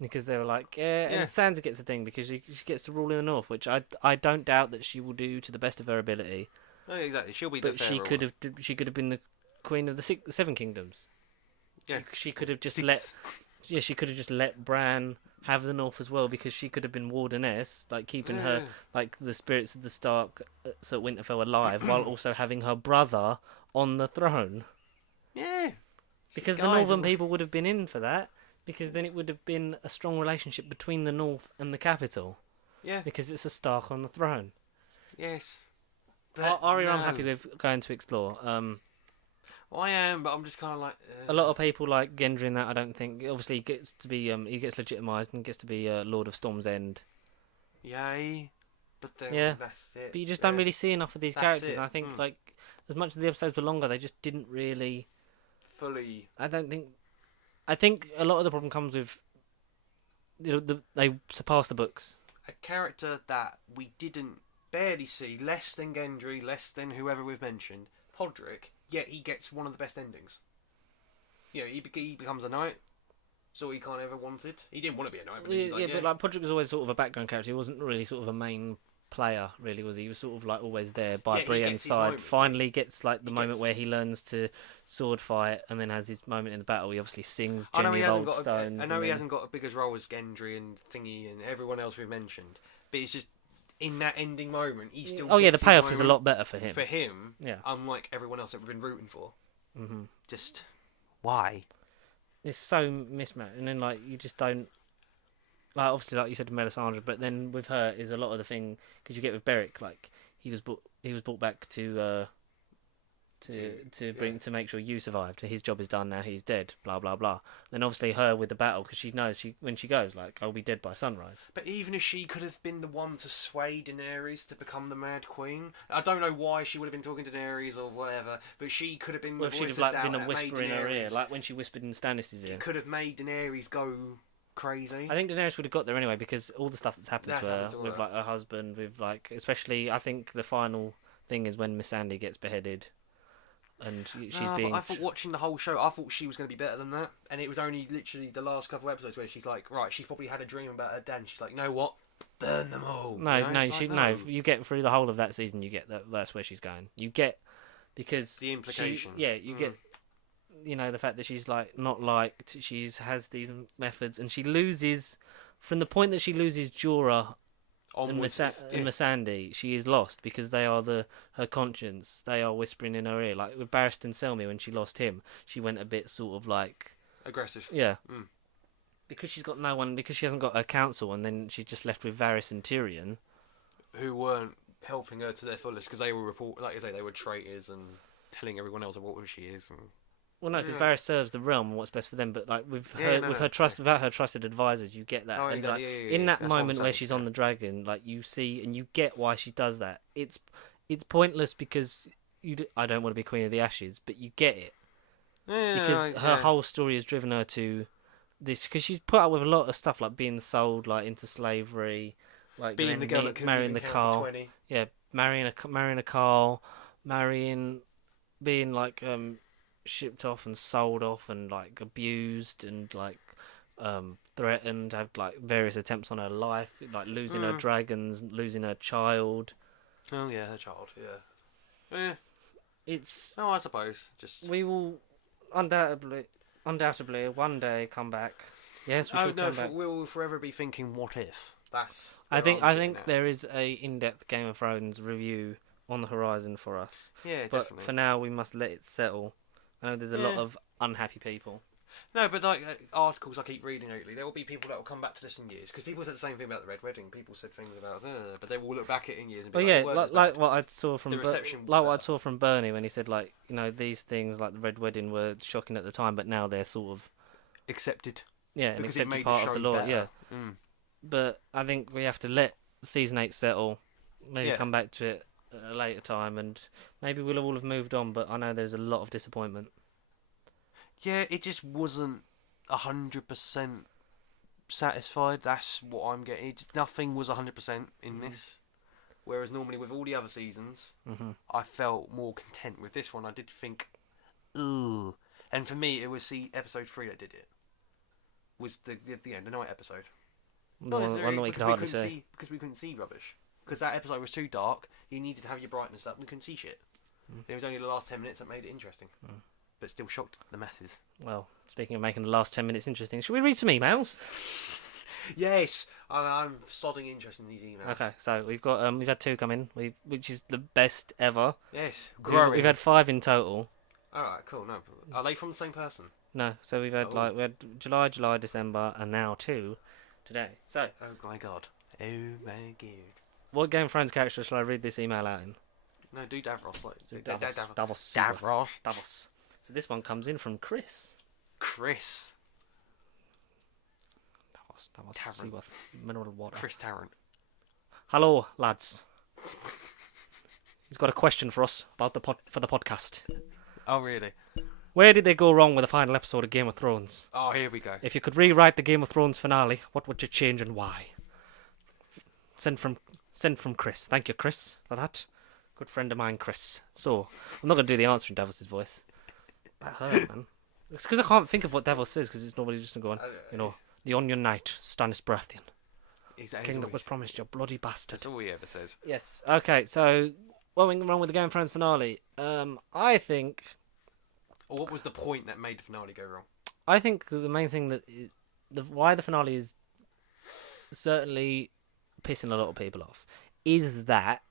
Because they were like, yeah. And Sansa gets the thing because she gets to rule in the North, which I don't doubt that she will do to the best of her ability. No, exactly. She'll be But the she fairer could one. have been the queen of the Seven Kingdoms. Yeah. She could have just Six. she could have just let Bran have the North as well, because she could have been wardeness, like keeping her like the spirits of the Stark so Winterfell alive, while also having her brother on the throne. Yeah. Because the Guys, Northern people would have been in for that, because then it would have been a strong relationship between the North and the capital, Yeah. because it's a Stark on the throne. Yes. Arya, I'm no. happy with going to explore. Well, I am, but I'm just kind of like. A lot of people like Gendry in that. I don't think obviously he gets to be he gets legitimised and gets to be Lord of Storm's End. Yay. But then Yeah. that's it. But you just don't really see enough of these That's characters. it. And I think like as much as the episodes were longer, they just didn't really. fully. I think a lot of the problem comes with they surpass the books. A character that we didn't barely see, less than Gendry, less than whoever we've mentioned, Podrick, yet he gets one of the best endings. He becomes a knight. So he kind of ever wanted. He didn't want to be a knight, but he's like, But like Podrick was always sort of a background character. He wasn't really sort of a main player, really, was he? He was sort of like always there by Yeah, he Brienne's gets his side. moment. Finally gets like the He moment gets- where he learns to sword fight, and then has his moment in the battle. He obviously sings I know Jenny he of hasn't Old got. Stones. I and know he then- hasn't got a big as role as Gendry and Thingy and everyone else we've mentioned, but it's just in that ending moment, he still. Oh yeah, the gets his payoff is a moment lot better for him. For him, Yeah. unlike everyone else that we've been rooting for. hmm Just why? It's so mismatched, and then like you just don't. Like obviously, like you said, Melisandre, but then with her is a lot of the thing because you get with Beric, like he was brought back to bring to make sure you survived. His job is done now. He's dead. Blah blah blah. Then obviously her with the battle because she knows when she goes like I'll be dead by sunrise. But even if she could have been the one to sway Daenerys to become the Mad Queen, I don't know why she would have been talking to Daenerys or whatever, but she could have been Well, the she'd voice have like of doubt been a that whisper made in her ear, Daenerys- like when she whispered in Stannis' ear. could have made Daenerys go crazy. I think Daenerys would have got there anyway because all the stuff that's happened That's to her happened to with her. like her husband, with like especially I think the final thing is when Miss Sandy gets beheaded, and she's No, being. but I thought watching the whole show, I thought she was going to be better than that, and it was only literally the last couple of episodes where she's like, right, she's probably had a dream about her dad, and she's like, you know what, burn them all. No, You know, no, it's she like, no. You get through the whole of that season, you get that. That's where she's going. You get because The implication. you get the fact that she's like not liked. She's has these methods, and she loses from the point that she loses Jorah and onwards. Missandei. She is lost because they are her conscience. They are whispering in her ear. Like with Barristan Selmy, when she lost him, she went a bit sort of like aggressive. yeah. Mm. Because she's got no one, because she hasn't got a council, and then she's just left with Varys and Tyrion. Who weren't helping her to their fullest because they were like I say, they were traitors and telling everyone else what she is. And Well, no, because Yeah. Varys serves the realm and what's best for them. But like with Yeah, her, no, with no, her trust, without her trusted advisors, you get that. Oh, And, exactly, like, yeah, in that that's what I'm moment where saying, she's on yeah. the dragon, like you see and you get why she does that. It's pointless because I don't want to be Queen of the Ashes, but you get it because her whole story has driven her to this. Because she's put up with a lot of stuff like being sold like into slavery, like being then the girl that couldn't marrying even the count to Carl. 20. Yeah, marrying a Carl, being like shipped off and sold off and like abused and like threatened, had like various attempts on her life, like losing her dragons, losing her child. Oh yeah, her child. Yeah. Yeah. It's No, I suppose just. we will undoubtedly one day come back. Yes, we Oh should no, come back. we'll forever be thinking, what if? That's. I where think I'm I getting think at. there is a in-depth Game of Thrones review on the horizon for us. Yeah, But definitely. for now, we must let it settle. I know there's a lot Yeah. of unhappy people. No, but like articles I keep reading lately, there will be people that will come back to this in years because people said the same thing about the Red Wedding. People said things about, but they will look back at it in years and be Well, like, yeah, "It weren't as like bad." what I saw from The reception was like what I better. saw from Bernie when he said like these things like the Red Wedding were shocking at the time, but now they're sort of accepted an because it accepted made part the of show the law. better. Yeah, Mm. but I think we have to let season 8 settle. Maybe Yeah. come back to it at a later time, and maybe we'll all have moved on. But I know there's a lot of disappointment. Yeah, it just wasn't 100% satisfied. That's what I'm getting. Nothing was 100% in this. Whereas normally with all the other seasons, Mm-hmm. I felt more content. With this one, I did think, ooh. And for me, it was episode 3 that did it. Was the night episode. One that we could hardly see. Because we couldn't see rubbish. Because that episode was too dark. You needed to have your brightness up. We couldn't see shit. It was only the last 10 minutes that made it interesting. But still shocked the masses. Well, speaking of making the last 10 minutes interesting, should we read some emails? Yes, I'm sodding interest in these emails. Okay, so we've had 2 come in, which is the best ever. Yes, We've, growing. we've had 5 in total. All right, cool. No, are they from the same person? No, so we've had Oh. we had July, December, and now 2 today. So, Oh my god. Oh my god. what Game of Thrones character shall I read this email out in? No, do Davros. Like, Davos. Davros. Davos. So this one comes in from Chris. Chris. Davos. Tavern. Seaworth. Mineral water. Chris Tarrant. Hello, lads. He's got a question for us about for the podcast. Oh, really? Where did they go wrong with the final episode of Game of Thrones? Oh, here we go. If you could rewrite the Game of Thrones finale, what would you change and why? Send from Chris. Thank you, Chris, for that. Good friend of mine, Chris. So, I'm not going to do the answer in Davos's voice. That hurt, man. It's because I can't think of what Davos says, because it's normally just going, the Onion Knight, Stannis Baratheon. King that was promised, you bloody bastard. That's all he ever says. Yes. Okay, so, what went wrong with the Game of Thrones finale? I think Or what was the point that made the finale go wrong? the main thing why the finale is certainly pissing a lot of people off is that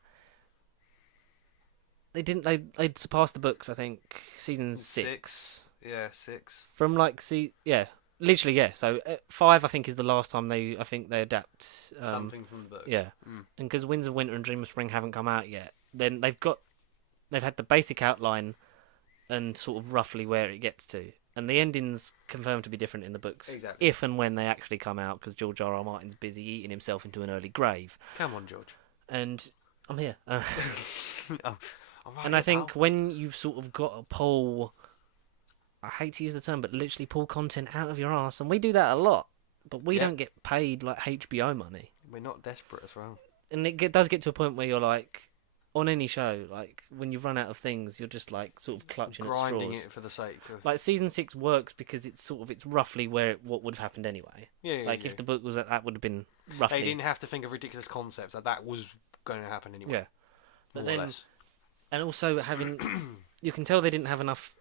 they'd surpassed the books. I think season 6 Yeah, 6. from literally So 5 I think is the last time they adapt Something from the book. yeah, and because Winds of Winter and Dream of Spring haven't come out yet, then they've had the basic outline and sort of roughly where it gets to. And the ending's confirmed to be different in the books. Exactly. If and when they actually come out, because George R.R. Martin's busy eating himself into an early grave. Come on, George. And I'm here. Oh, all right, And I think pal. when you've sort of got to pull, I hate to use the term, but literally pull content out of your arse, and we do that a lot, but we Yeah. don't get paid like HBO money. We're not desperate as well. And it does get to a point where you're like, on any show, like when you run out of things, you're just like sort of clutching Grinding at straws. it for the sake of. Like season 6 works because it's roughly what would have happened anyway. Yeah, Like if the book was that would have been roughly. They didn't have to think of ridiculous concepts. That was going to happen anyway. Yeah, but More or then less. and also having, you can tell they didn't have enough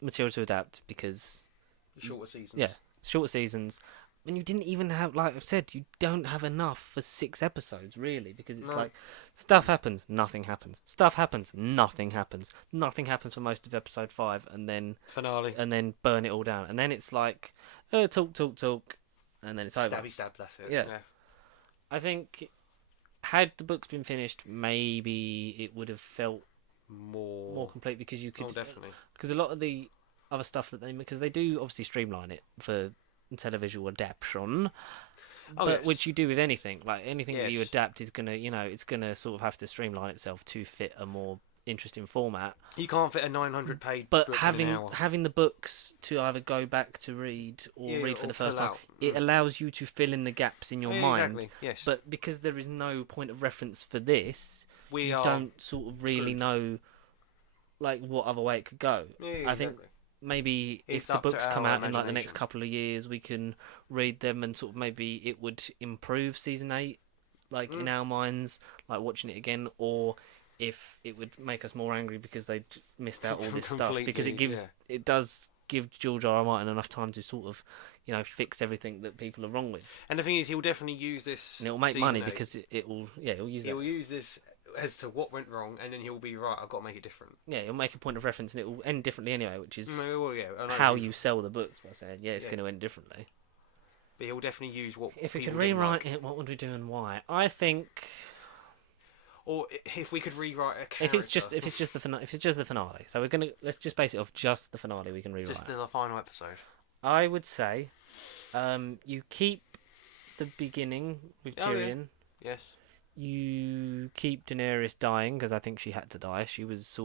material to adapt because Shorter seasons. yeah, shorter seasons. And you didn't even have, like I've said, you don't have enough for 6 episodes, really, because it's No. like, stuff happens, nothing happens. Stuff happens, nothing happens. Nothing happens for most of episode 5, and then Finale. burn it all down. And then it's like, talk, and then it's over. Stabby stab, that's it. Yeah. I think, had the books been finished, maybe it would have felt more complete, because you could... Oh, definitely. Because a lot of the other stuff that because they do obviously streamline it for televisual adaptation, Oh, but yes. which you do with anything, like anything that you Yes. adapt is gonna, it's gonna sort of have to streamline itself to fit a more interesting format. You can't fit a 900-page But book in having an hour. having the books to either go back to read or Yeah, read for or the first pull time, out. it allows you to fill in the gaps in your Yeah, mind. Exactly. Yes. But because there is no point of reference for this, you don't sort of really screwed. know like what other way it could go. Yeah, I think exactly. maybe It's if the up to books come our out in like the next imagination. couple of years, we can read them and sort of maybe it would improve season 8, like in our minds, like watching it again, or if it would make us more angry because they missed out all this stuff, because Completely, it does give George R. R. Martin enough time to sort of, fix everything that people are wrong with, And the thing is, he'll definitely use this. and it will make season money 8. because he'll use He'll that. use this as to what went wrong, and then he'll be right. I've got to make it different. Yeah, it'll make a point of reference, and it will end differently anyway, which is Well, yeah, I know how you sell the books by saying, it's Yeah. going to end differently. But he'll definitely use what. If we could people didn't rewrite like. it, what would we do and why? I think Or if we could rewrite a character. if it's just the finale, so let's just base it off just the finale. We can rewrite. just in the final episode. I would say, you keep the beginning with Oh, yeah. Tyrion. Yes. You keep Daenerys dying because I think she had to die. She was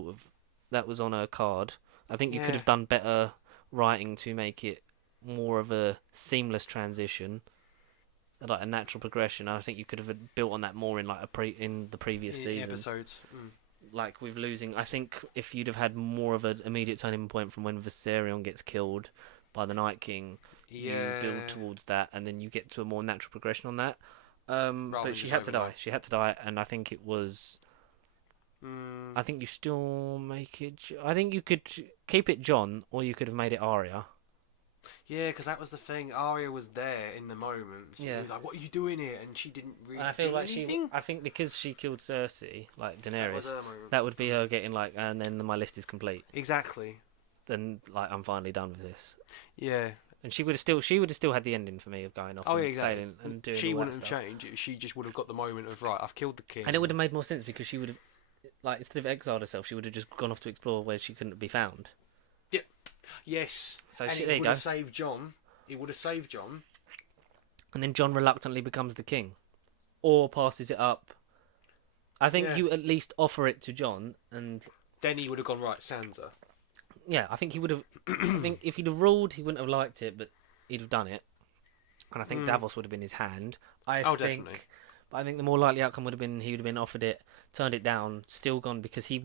that was on her card. I think you could Yeah. have done better writing to make it more of a seamless transition, like a natural progression. I think you could have built on that more in in the previous season. Episodes. Like with losing, I think if you'd have had more of an immediate turning point from when Viserion gets killed by the Night King, Yeah. you build towards that, and then you get to a more natural progression on that. than But she just had to die. overnight. She had to die, and I think it was. Mm, I think you still make it. I think you could keep it John, or you could have made it Arya. yeah, because that was the thing. Arya was there in the moment. She Yeah. was like, "What are you doing here?" And she didn't really. And I feel do like anything. I think because she killed Cersei, like That was Daenerys, her moment. that would be her getting like, and then my list is complete. Exactly. Then like I'm finally done with this. Yeah. And she would have still had the ending for me of going off Oh, and yeah, exactly. sailing and doing She all wouldn't that have stuff. changed. She just would have got the moment of right. I've killed the king. And it would have made more sense because she would have, like, instead of exiled herself, she would have just gone off to explore where she couldn't be found. Yes. So and there it you would go. have saved John. It would have saved John. And then John reluctantly becomes the king, or passes it up. I think Yeah. you at least offer it to John, and Then he would have gone right. Sansa. yeah, I think he would have. I think if he'd have ruled, he wouldn't have liked it, but he'd have done it. And I think Davos would have been his hand. Definitely. But I think the more likely outcome would have been he would have been offered it, turned it down, still gone because he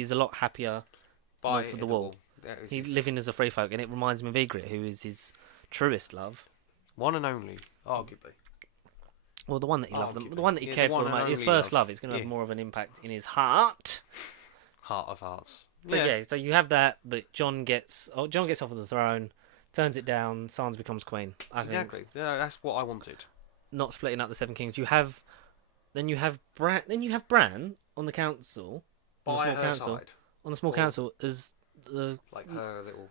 is a lot happier north of the wall. That is He's his living as a free folk, and it reminds him of Ygritte, who is his truest love. one and only, arguably. Well, the one that he loved, Arguably. the one that he Yeah, cared the for one the and most. His only first love. love is going to have Yeah. more of an impact in his heart. Heart of hearts. So you have that, but John gets off of the throne, turns it down. Sansa becomes queen. I think Exactly. Yeah, that's what I wanted. not splitting up the Seven Kings. You have Bran on the council, on the By small her council, side, Or- council as the like her little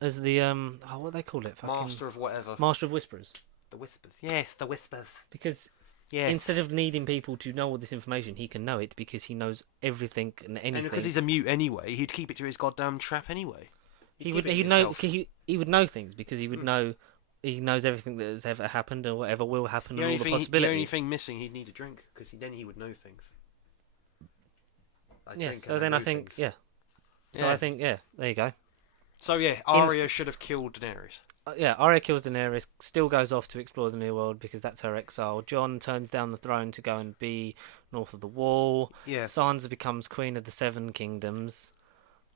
what do they call it? Fucking master of whatever. Master of Whisperers. The whispers. Yes, the whispers. Because Yes. instead of needing people to know all this information, he can know it because he knows everything and anything. and because he's a mute anyway, he'd keep it to his goddamn trap anyway. He would know things because he would know. He knows everything that has ever happened and whatever will happen and all the The possibilities. only thing missing, he'd need a drink because then he would know things. Yeah. So then I think So I think there you go. So yeah, Arya should have killed Daenerys. Arya kills Daenerys, still goes off to explore the New World because that's her exile. Jon turns down the throne to go and be north of the Wall. Yeah. Sansa becomes Queen of the Seven Kingdoms,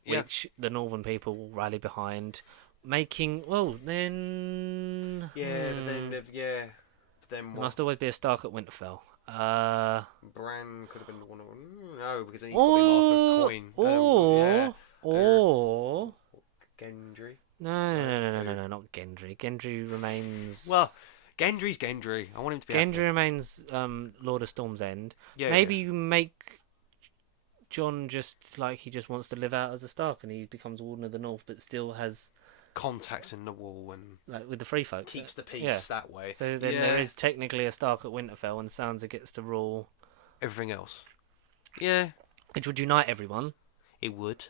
Yeah. which the Northern people will rally behind. Making, then... Yeah, but then then There what? must always be a Stark at Winterfell. Bran could have been the one. No, because then he's got to be Master of Coin. Or... Gendry. No, not Gendry. Gendry remains... Well, Gendry's Gendry. I want him to be. Gendry remains Lord of Storm's End. Yeah. Maybe you make Jon just like he just wants to live out as a Stark and he becomes Warden of the North, but still has contacts in the wall and like with the free folk. keeps the peace Yeah. that way. So then there is technically a Stark at Winterfell, and Sansa gets to rule, everything else. Yeah, which would unite everyone. it would.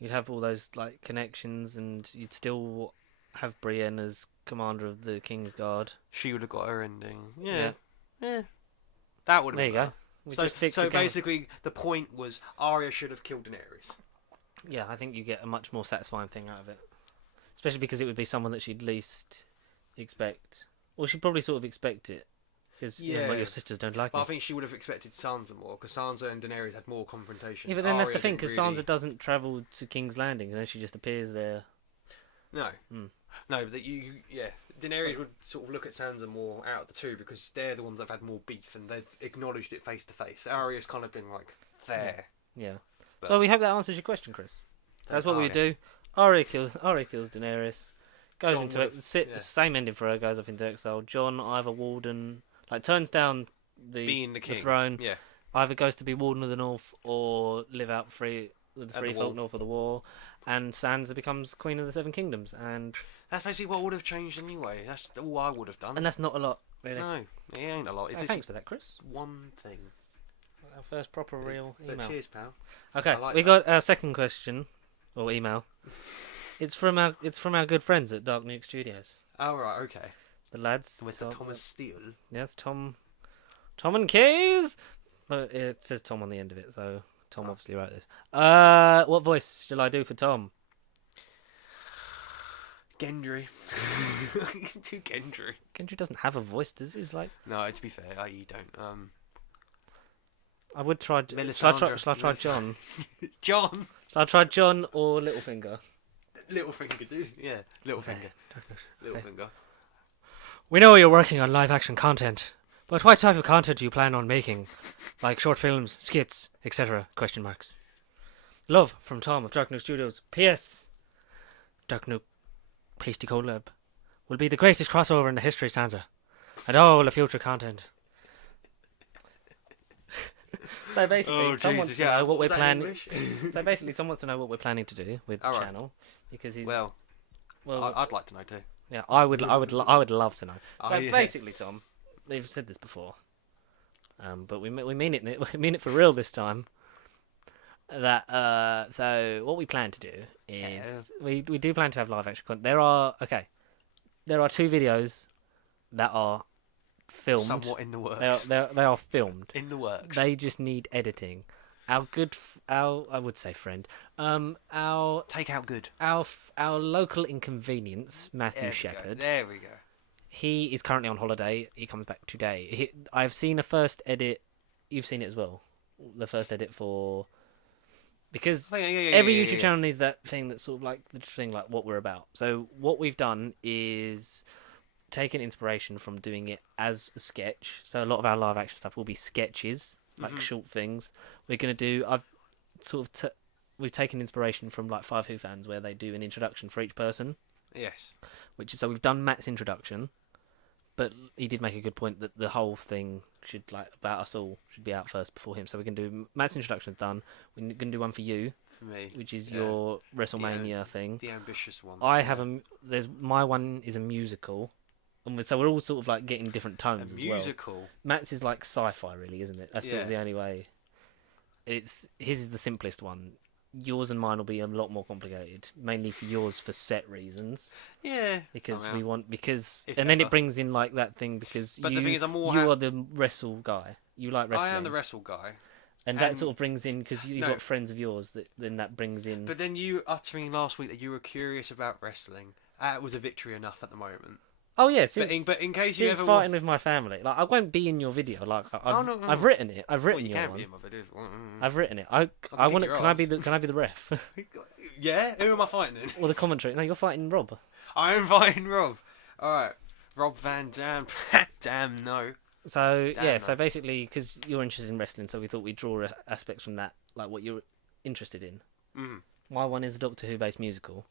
You'd have all those like connections, and you'd still have Brienne as commander of the King's Guard. She would have got her ending. Yeah. Yeah. That would have There been you go. better. We So, just fixed so the game. basically, the point was Arya should have killed Daenerys. Yeah, I think you get a much more satisfying thing out of it. Especially because it would be someone that she'd least expect. Well, she'd probably sort of expect it. because Yeah. your sisters don't like But me. I think she would have expected Sansa more, because Sansa and Daenerys had more confrontation. Yeah, but then that's the Arya thing, didn't because really... Sansa doesn't travel to King's Landing, and then she just appears there. No. Mm. No, but that Daenerys would sort of look at Sansa more out of the two, because they're the ones that have had more beef, and they've acknowledged it face to face. Arya's kind of been like, there. Yeah. But- So we hope that answers your question, Chris. That's what we Arya. do. Arya kills Daenerys. Goes Jon into would it. have- yeah. Same ending for her. Goes off into exile. Jon either warden, like turns down Being the king. throne. Yeah. Either goes to be warden of the North or live out free with the At free the folk wall. north of the wall. And Sansa becomes queen of the Seven Kingdoms, and That's basically what would have changed anyway. That's all I would have done. that's not a lot, really. No, it ain't a lot. It's Oh, literally thanks for that, Chris. one thing. Our first proper real But email. cheers, pal. Okay, I like we that. got our second question or email. It's from our good friends at Dark Nuke Studios. Oh, right, okay. The lads. Mr. Thomas Steele. Yes, Tom and Keys. But it says Tom on the end of it, so Tom Oh. obviously wrote this. What voice shall I do for Tom? Gendry. Do Gendry. Gendry doesn't have a voice, does he? He's like, No, to be fair, you don't. I would try. Melisandre. Shall I try John? John. Shall I try John or Littlefinger? Littlefinger, dude. Yeah, Littlefinger. Okay. Littlefinger. We know you're working on live action content, but what type of content do you plan on making? Like short films, skits, etc. Question marks. Love from Tom of Dark Nuke Studios. P.S. Dark Nuke Pasty Collab will be the greatest crossover in the history of Sansa, and all the future content. So basically, Tom wants to know what we're planning. So basically, Tom wants to know what we're planning to do with the Alright. channel, because he's Well, well, I'd like to know too. yeah, I would love to know. So Oh, yeah. basically, Tom, we've said this before, but we mean it. We mean it for real this time. That so what we plan to do is we do plan to have live action content. There are two videos that are filmed. Somewhat in the works. They are filmed. In the works. They just need editing. Our I would say friend, our Take out good. our local inconvenience, Matthew There we go. Shepherd. There we go. He is currently on holiday. He comes back today. I've seen a first edit. You've seen it as well. The first edit for because every YouTube channel needs that thing that's sort of like the thing like what we're about. So what we've done is taken inspiration from doing it as a sketch. So a lot of our live action stuff will be sketches, like short things. We're gonna do. We've taken inspiration from like Five Who fans where they do an introduction for each person. Yes. Which is so we've done Matt's introduction, but he did make a good point that the whole thing should like about us all should be out first before him. So we can do Matt's introduction's done. We're gonna do one for you, For me. which is Yeah. your WrestleMania thing. The ambitious one. I have my one is a musical, and so we're all sort of like getting different a tones as well. musical. Matt's is like sci-fi, really, isn't it? That's Yeah. the only way. His is the simplest one. Yours and mine will be a lot more complicated, mainly for yours for set reasons. Yeah. Because Oh, we yeah. want If and then ever. it brings in like that thing because But you, the thing is, I'm more you are the wrestle guy. You like wrestling. I am the wrestle guy. and that and- sort of brings in because you've No. got friends of yours that brings in. But then you uttering last week that you were curious about wrestling. That was a victory enough at the moment. oh yeah, But in case you since ever fighting with my family, like I won't be in your video. Like no. I've written it. I've Well, written you your can one. be in my video. I've written it. I kick want to. your Can I be ass. the ref Yeah. Who am I fighting in? or the commentary? No, you're fighting Rob. I am fighting Rob. All right. Rob Van Dam. Damn no. So Damn, yeah, man. so basically, because you're interested in wrestling, so we thought we'd draw aspects from that, like what you're interested in. Mm. My one is a Doctor Who based musical.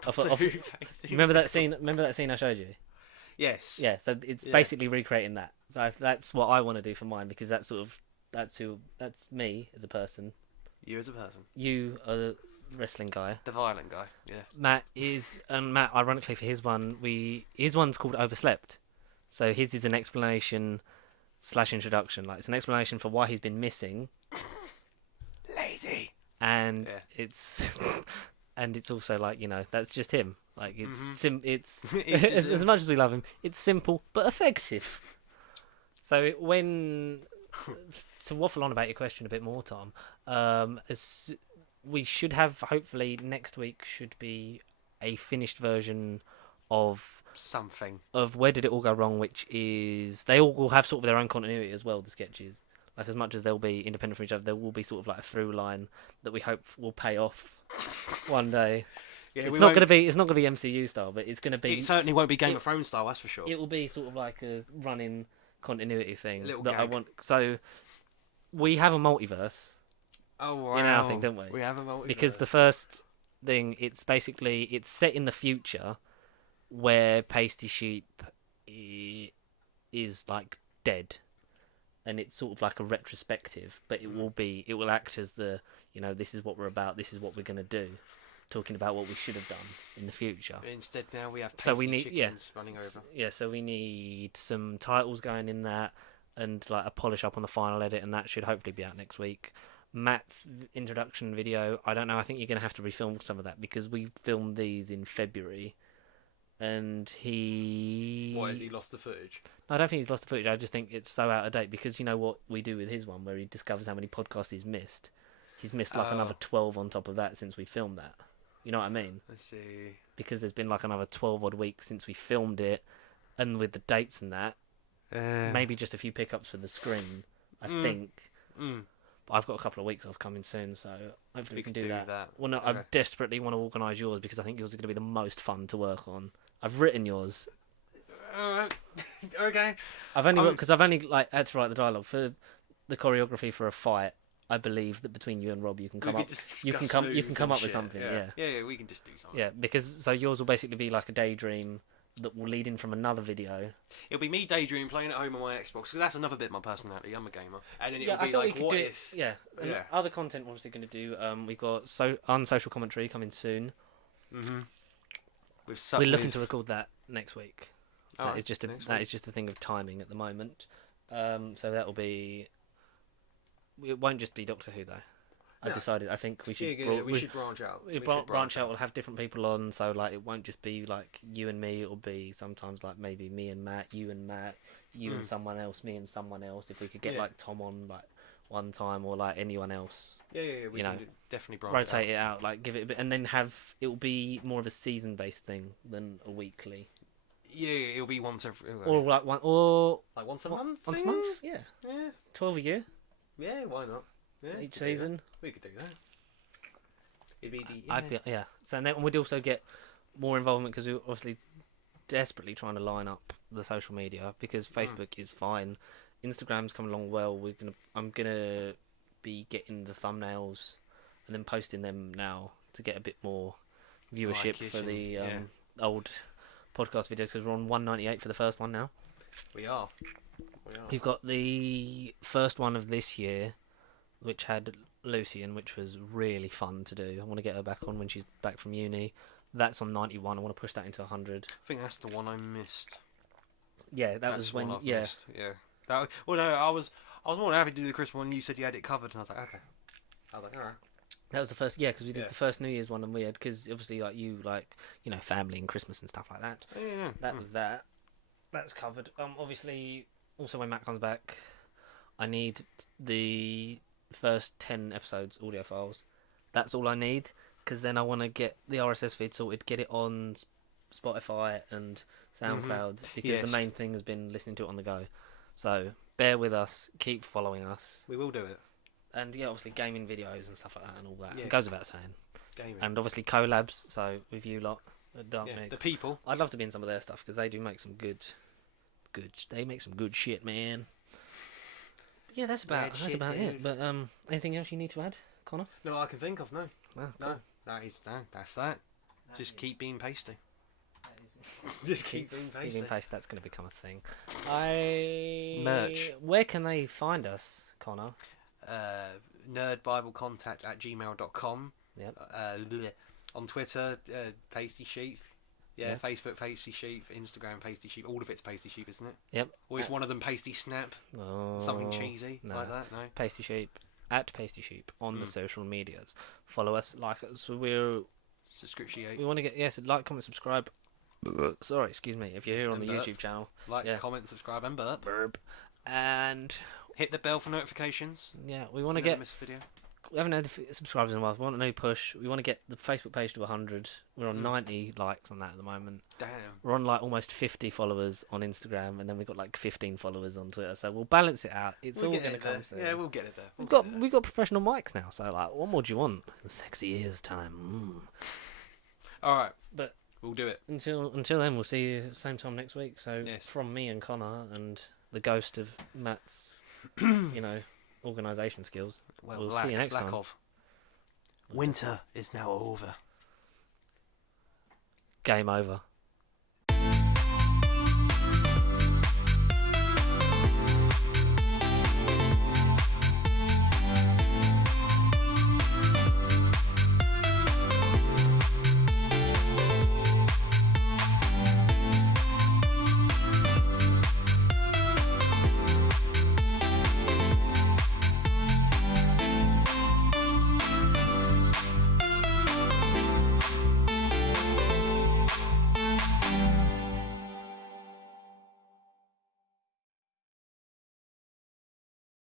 Doctor Of- Who face Remember that scene? Remember that scene I showed you? Yes. Yeah. So it's Yeah. basically recreating that. So that's what I want to do for mine because that's me as a person. You as a person. You are the wrestling guy. The violent guy. Yeah. Matt, ironically for his one, his one's called Overslept. So his is an explanation / introduction. Like it's an explanation for why he's been missing, Lazy. and Yeah. it's and it's also like that's just him. Like it's Mhm. it's It's just as him. much as we love him, it's simple but effective. So to waffle on about your question a bit more, Tom, we should have hopefully next week should be a finished version of Something. where did it all go wrong, which is they all will have sort of their own continuity as well, the sketches. Like, as much as they'll be independent from each other, there will be sort of like a through line that we hope will pay off one day. Yeah, It's not gonna be MCU style, but it's gonna be. It certainly won't be Game of Thrones style, that's for sure. It will be sort of like a running continuity thing Little that I gag. want. So we have a multiverse Oh wow. in our thing, don't we? We have a multiverse. Because the first thing, it's set in the future where Pasty Sheep is like dead, and it's sort of like a retrospective, but it will act as the, this is what we're about, this is what we're gonna do, talking about what we should have done in the future. But instead now we have So we pasty need- yeah. chickens running over. Yeah, so we need some titles going in that, and like a polish up on the final edit, and that should hopefully be out next week. Matt's introduction video, I don't know, I think you're going to have to refilm some of that, because we filmed these in February, and Why has he lost the footage? I don't think he's lost the footage, I just think it's so out of date, because you know what we do with his one, where he discovers how many podcasts he's missed. He's missed like another 12 on top of that since we filmed that. You know what I mean? I see. Because there's been like another 12 odd weeks since we filmed it, and with the dates and that, maybe just a few pickups for the screen, I think. But I've got a couple of weeks off coming soon, so hopefully we can do that. Well, no, I Okay. desperately want to organise yours, because I think yours is going to be the most fun to work on. I've written yours. Alright. Okay. I've only like had to write the dialogue for the choreography for a fight. I believe that between you and Rob, you can come up. You can come up with something. Yeah. Yeah, we can just do something. Yeah, because so yours will basically be like a daydream that will lead in from another video. It'll be me daydreaming playing at home on my Xbox, because that's another bit of my personality. I'm a gamer, and then Yeah, it'll I be thought like, we could what do if? Yeah, and Yeah. other content we're obviously going to do. We've got unsocial commentary coming soon. We're looking to record that next week. That is just a thing of timing at the moment. So that'll be. It won't just be Doctor Who though. I No. decided. I think we should. we should branch out. We branch out. We'll have different people on, so like it won't just be like you and me. It'll be sometimes like maybe me and Matt, you and Matt, you and someone else, me and someone else. If we could get Yeah. like Tom on like one time, or like anyone else, Yeah. We you can know, definitely branch rotate it out, like give it a bit, and then have it'll be more of a season-based thing than a weekly, Yeah, it'll be once every. or like like once a month. once a month. Yeah, Yeah. 12 a year Yeah. Why not? Yeah. each could do that. season. We could do that. It'd be the. I'd be So and then we'd also get more involvement, because we're obviously desperately trying to line up the social media, because Facebook is fine, Instagram's coming along well. I'm gonna be getting the thumbnails and then posting them now to get a bit more viewership for the old podcast videos, because we're on 198 for the first one now. We are. We've got the first one of this year, which had Lucy in, which was really fun to do. I want to get her back on when she's back from uni. That's on 91. I want to push that into 100. I think that's the one I missed. Yeah, That's was the one when. I've Yeah, missed. Yeah. Well, no, I was more than happy to do the Christmas one. You said you had it covered, and I was like, okay. I was like, all right. that was the first. Yeah, because we did Yeah. the first New Year's one, and we had, because obviously like you like family and Christmas and stuff like that. Yeah. That was that. That's covered. Obviously, also when Matt comes back, I need the first 10 episodes audio files. That's all I need, because then I want to get the RSS feed sorted, get it on Spotify and SoundCloud, because Yes. the main thing has been listening to it on the go. So bear with us, keep following us, We will do it. and yeah, obviously gaming videos and stuff like that and all that. Yeah. It goes without saying. Gaming. And obviously collabs. So with you lot at Dark yeah, Meg. the people. I'd love to be in some of their stuff, because they do make some good. They make some good shit, man. Yeah, that's about shit, it. dude. But anything else you need to add, Connor? No, I can think of no. No, No, that's that. Just keep being pasty. Just keep being pasty. Keeping paste. That's going to become a thing. Merch. Where can they find us, Connor? Nerdbiblecontact@gmail.com. Yep. On Twitter, Pasty Sheep. Yeah, Yeah. Facebook Pasty Sheep, Instagram Pasty Sheep. All of it's Pasty Sheep, isn't it? Yep. Or is one of them Pasty Snap? Oh, Something cheesy no. like that? No. Pasty Sheep at Pasty Sheep on the social medias. Follow us, like us. We Subscription. want to get like, comment, subscribe. Sorry, excuse me. If you're here on the And burp. YouTube channel, Like, yeah. comment, subscribe, and burp. and Hit the bell for notifications. yeah, we So want to you never get miss a video. We haven't had subscribers in a while. We want a new push. We want to get the Facebook page to 100. We're on 90 likes on that at the moment. Damn. We're on like almost 50 followers on Instagram, and then we've got like 15 followers on Twitter. So we'll balance it out. It's all going to come soon. Yeah, we'll get it there. We've got professional mics now. So like, what more do you want? Sexy ears time. All right, But we'll do it. until then, we'll see you same time next week. So Yes. from me and Connor and the ghost of Matt's, organisation skills. Well, We'll see you next time. of. Winter is now over. Game over.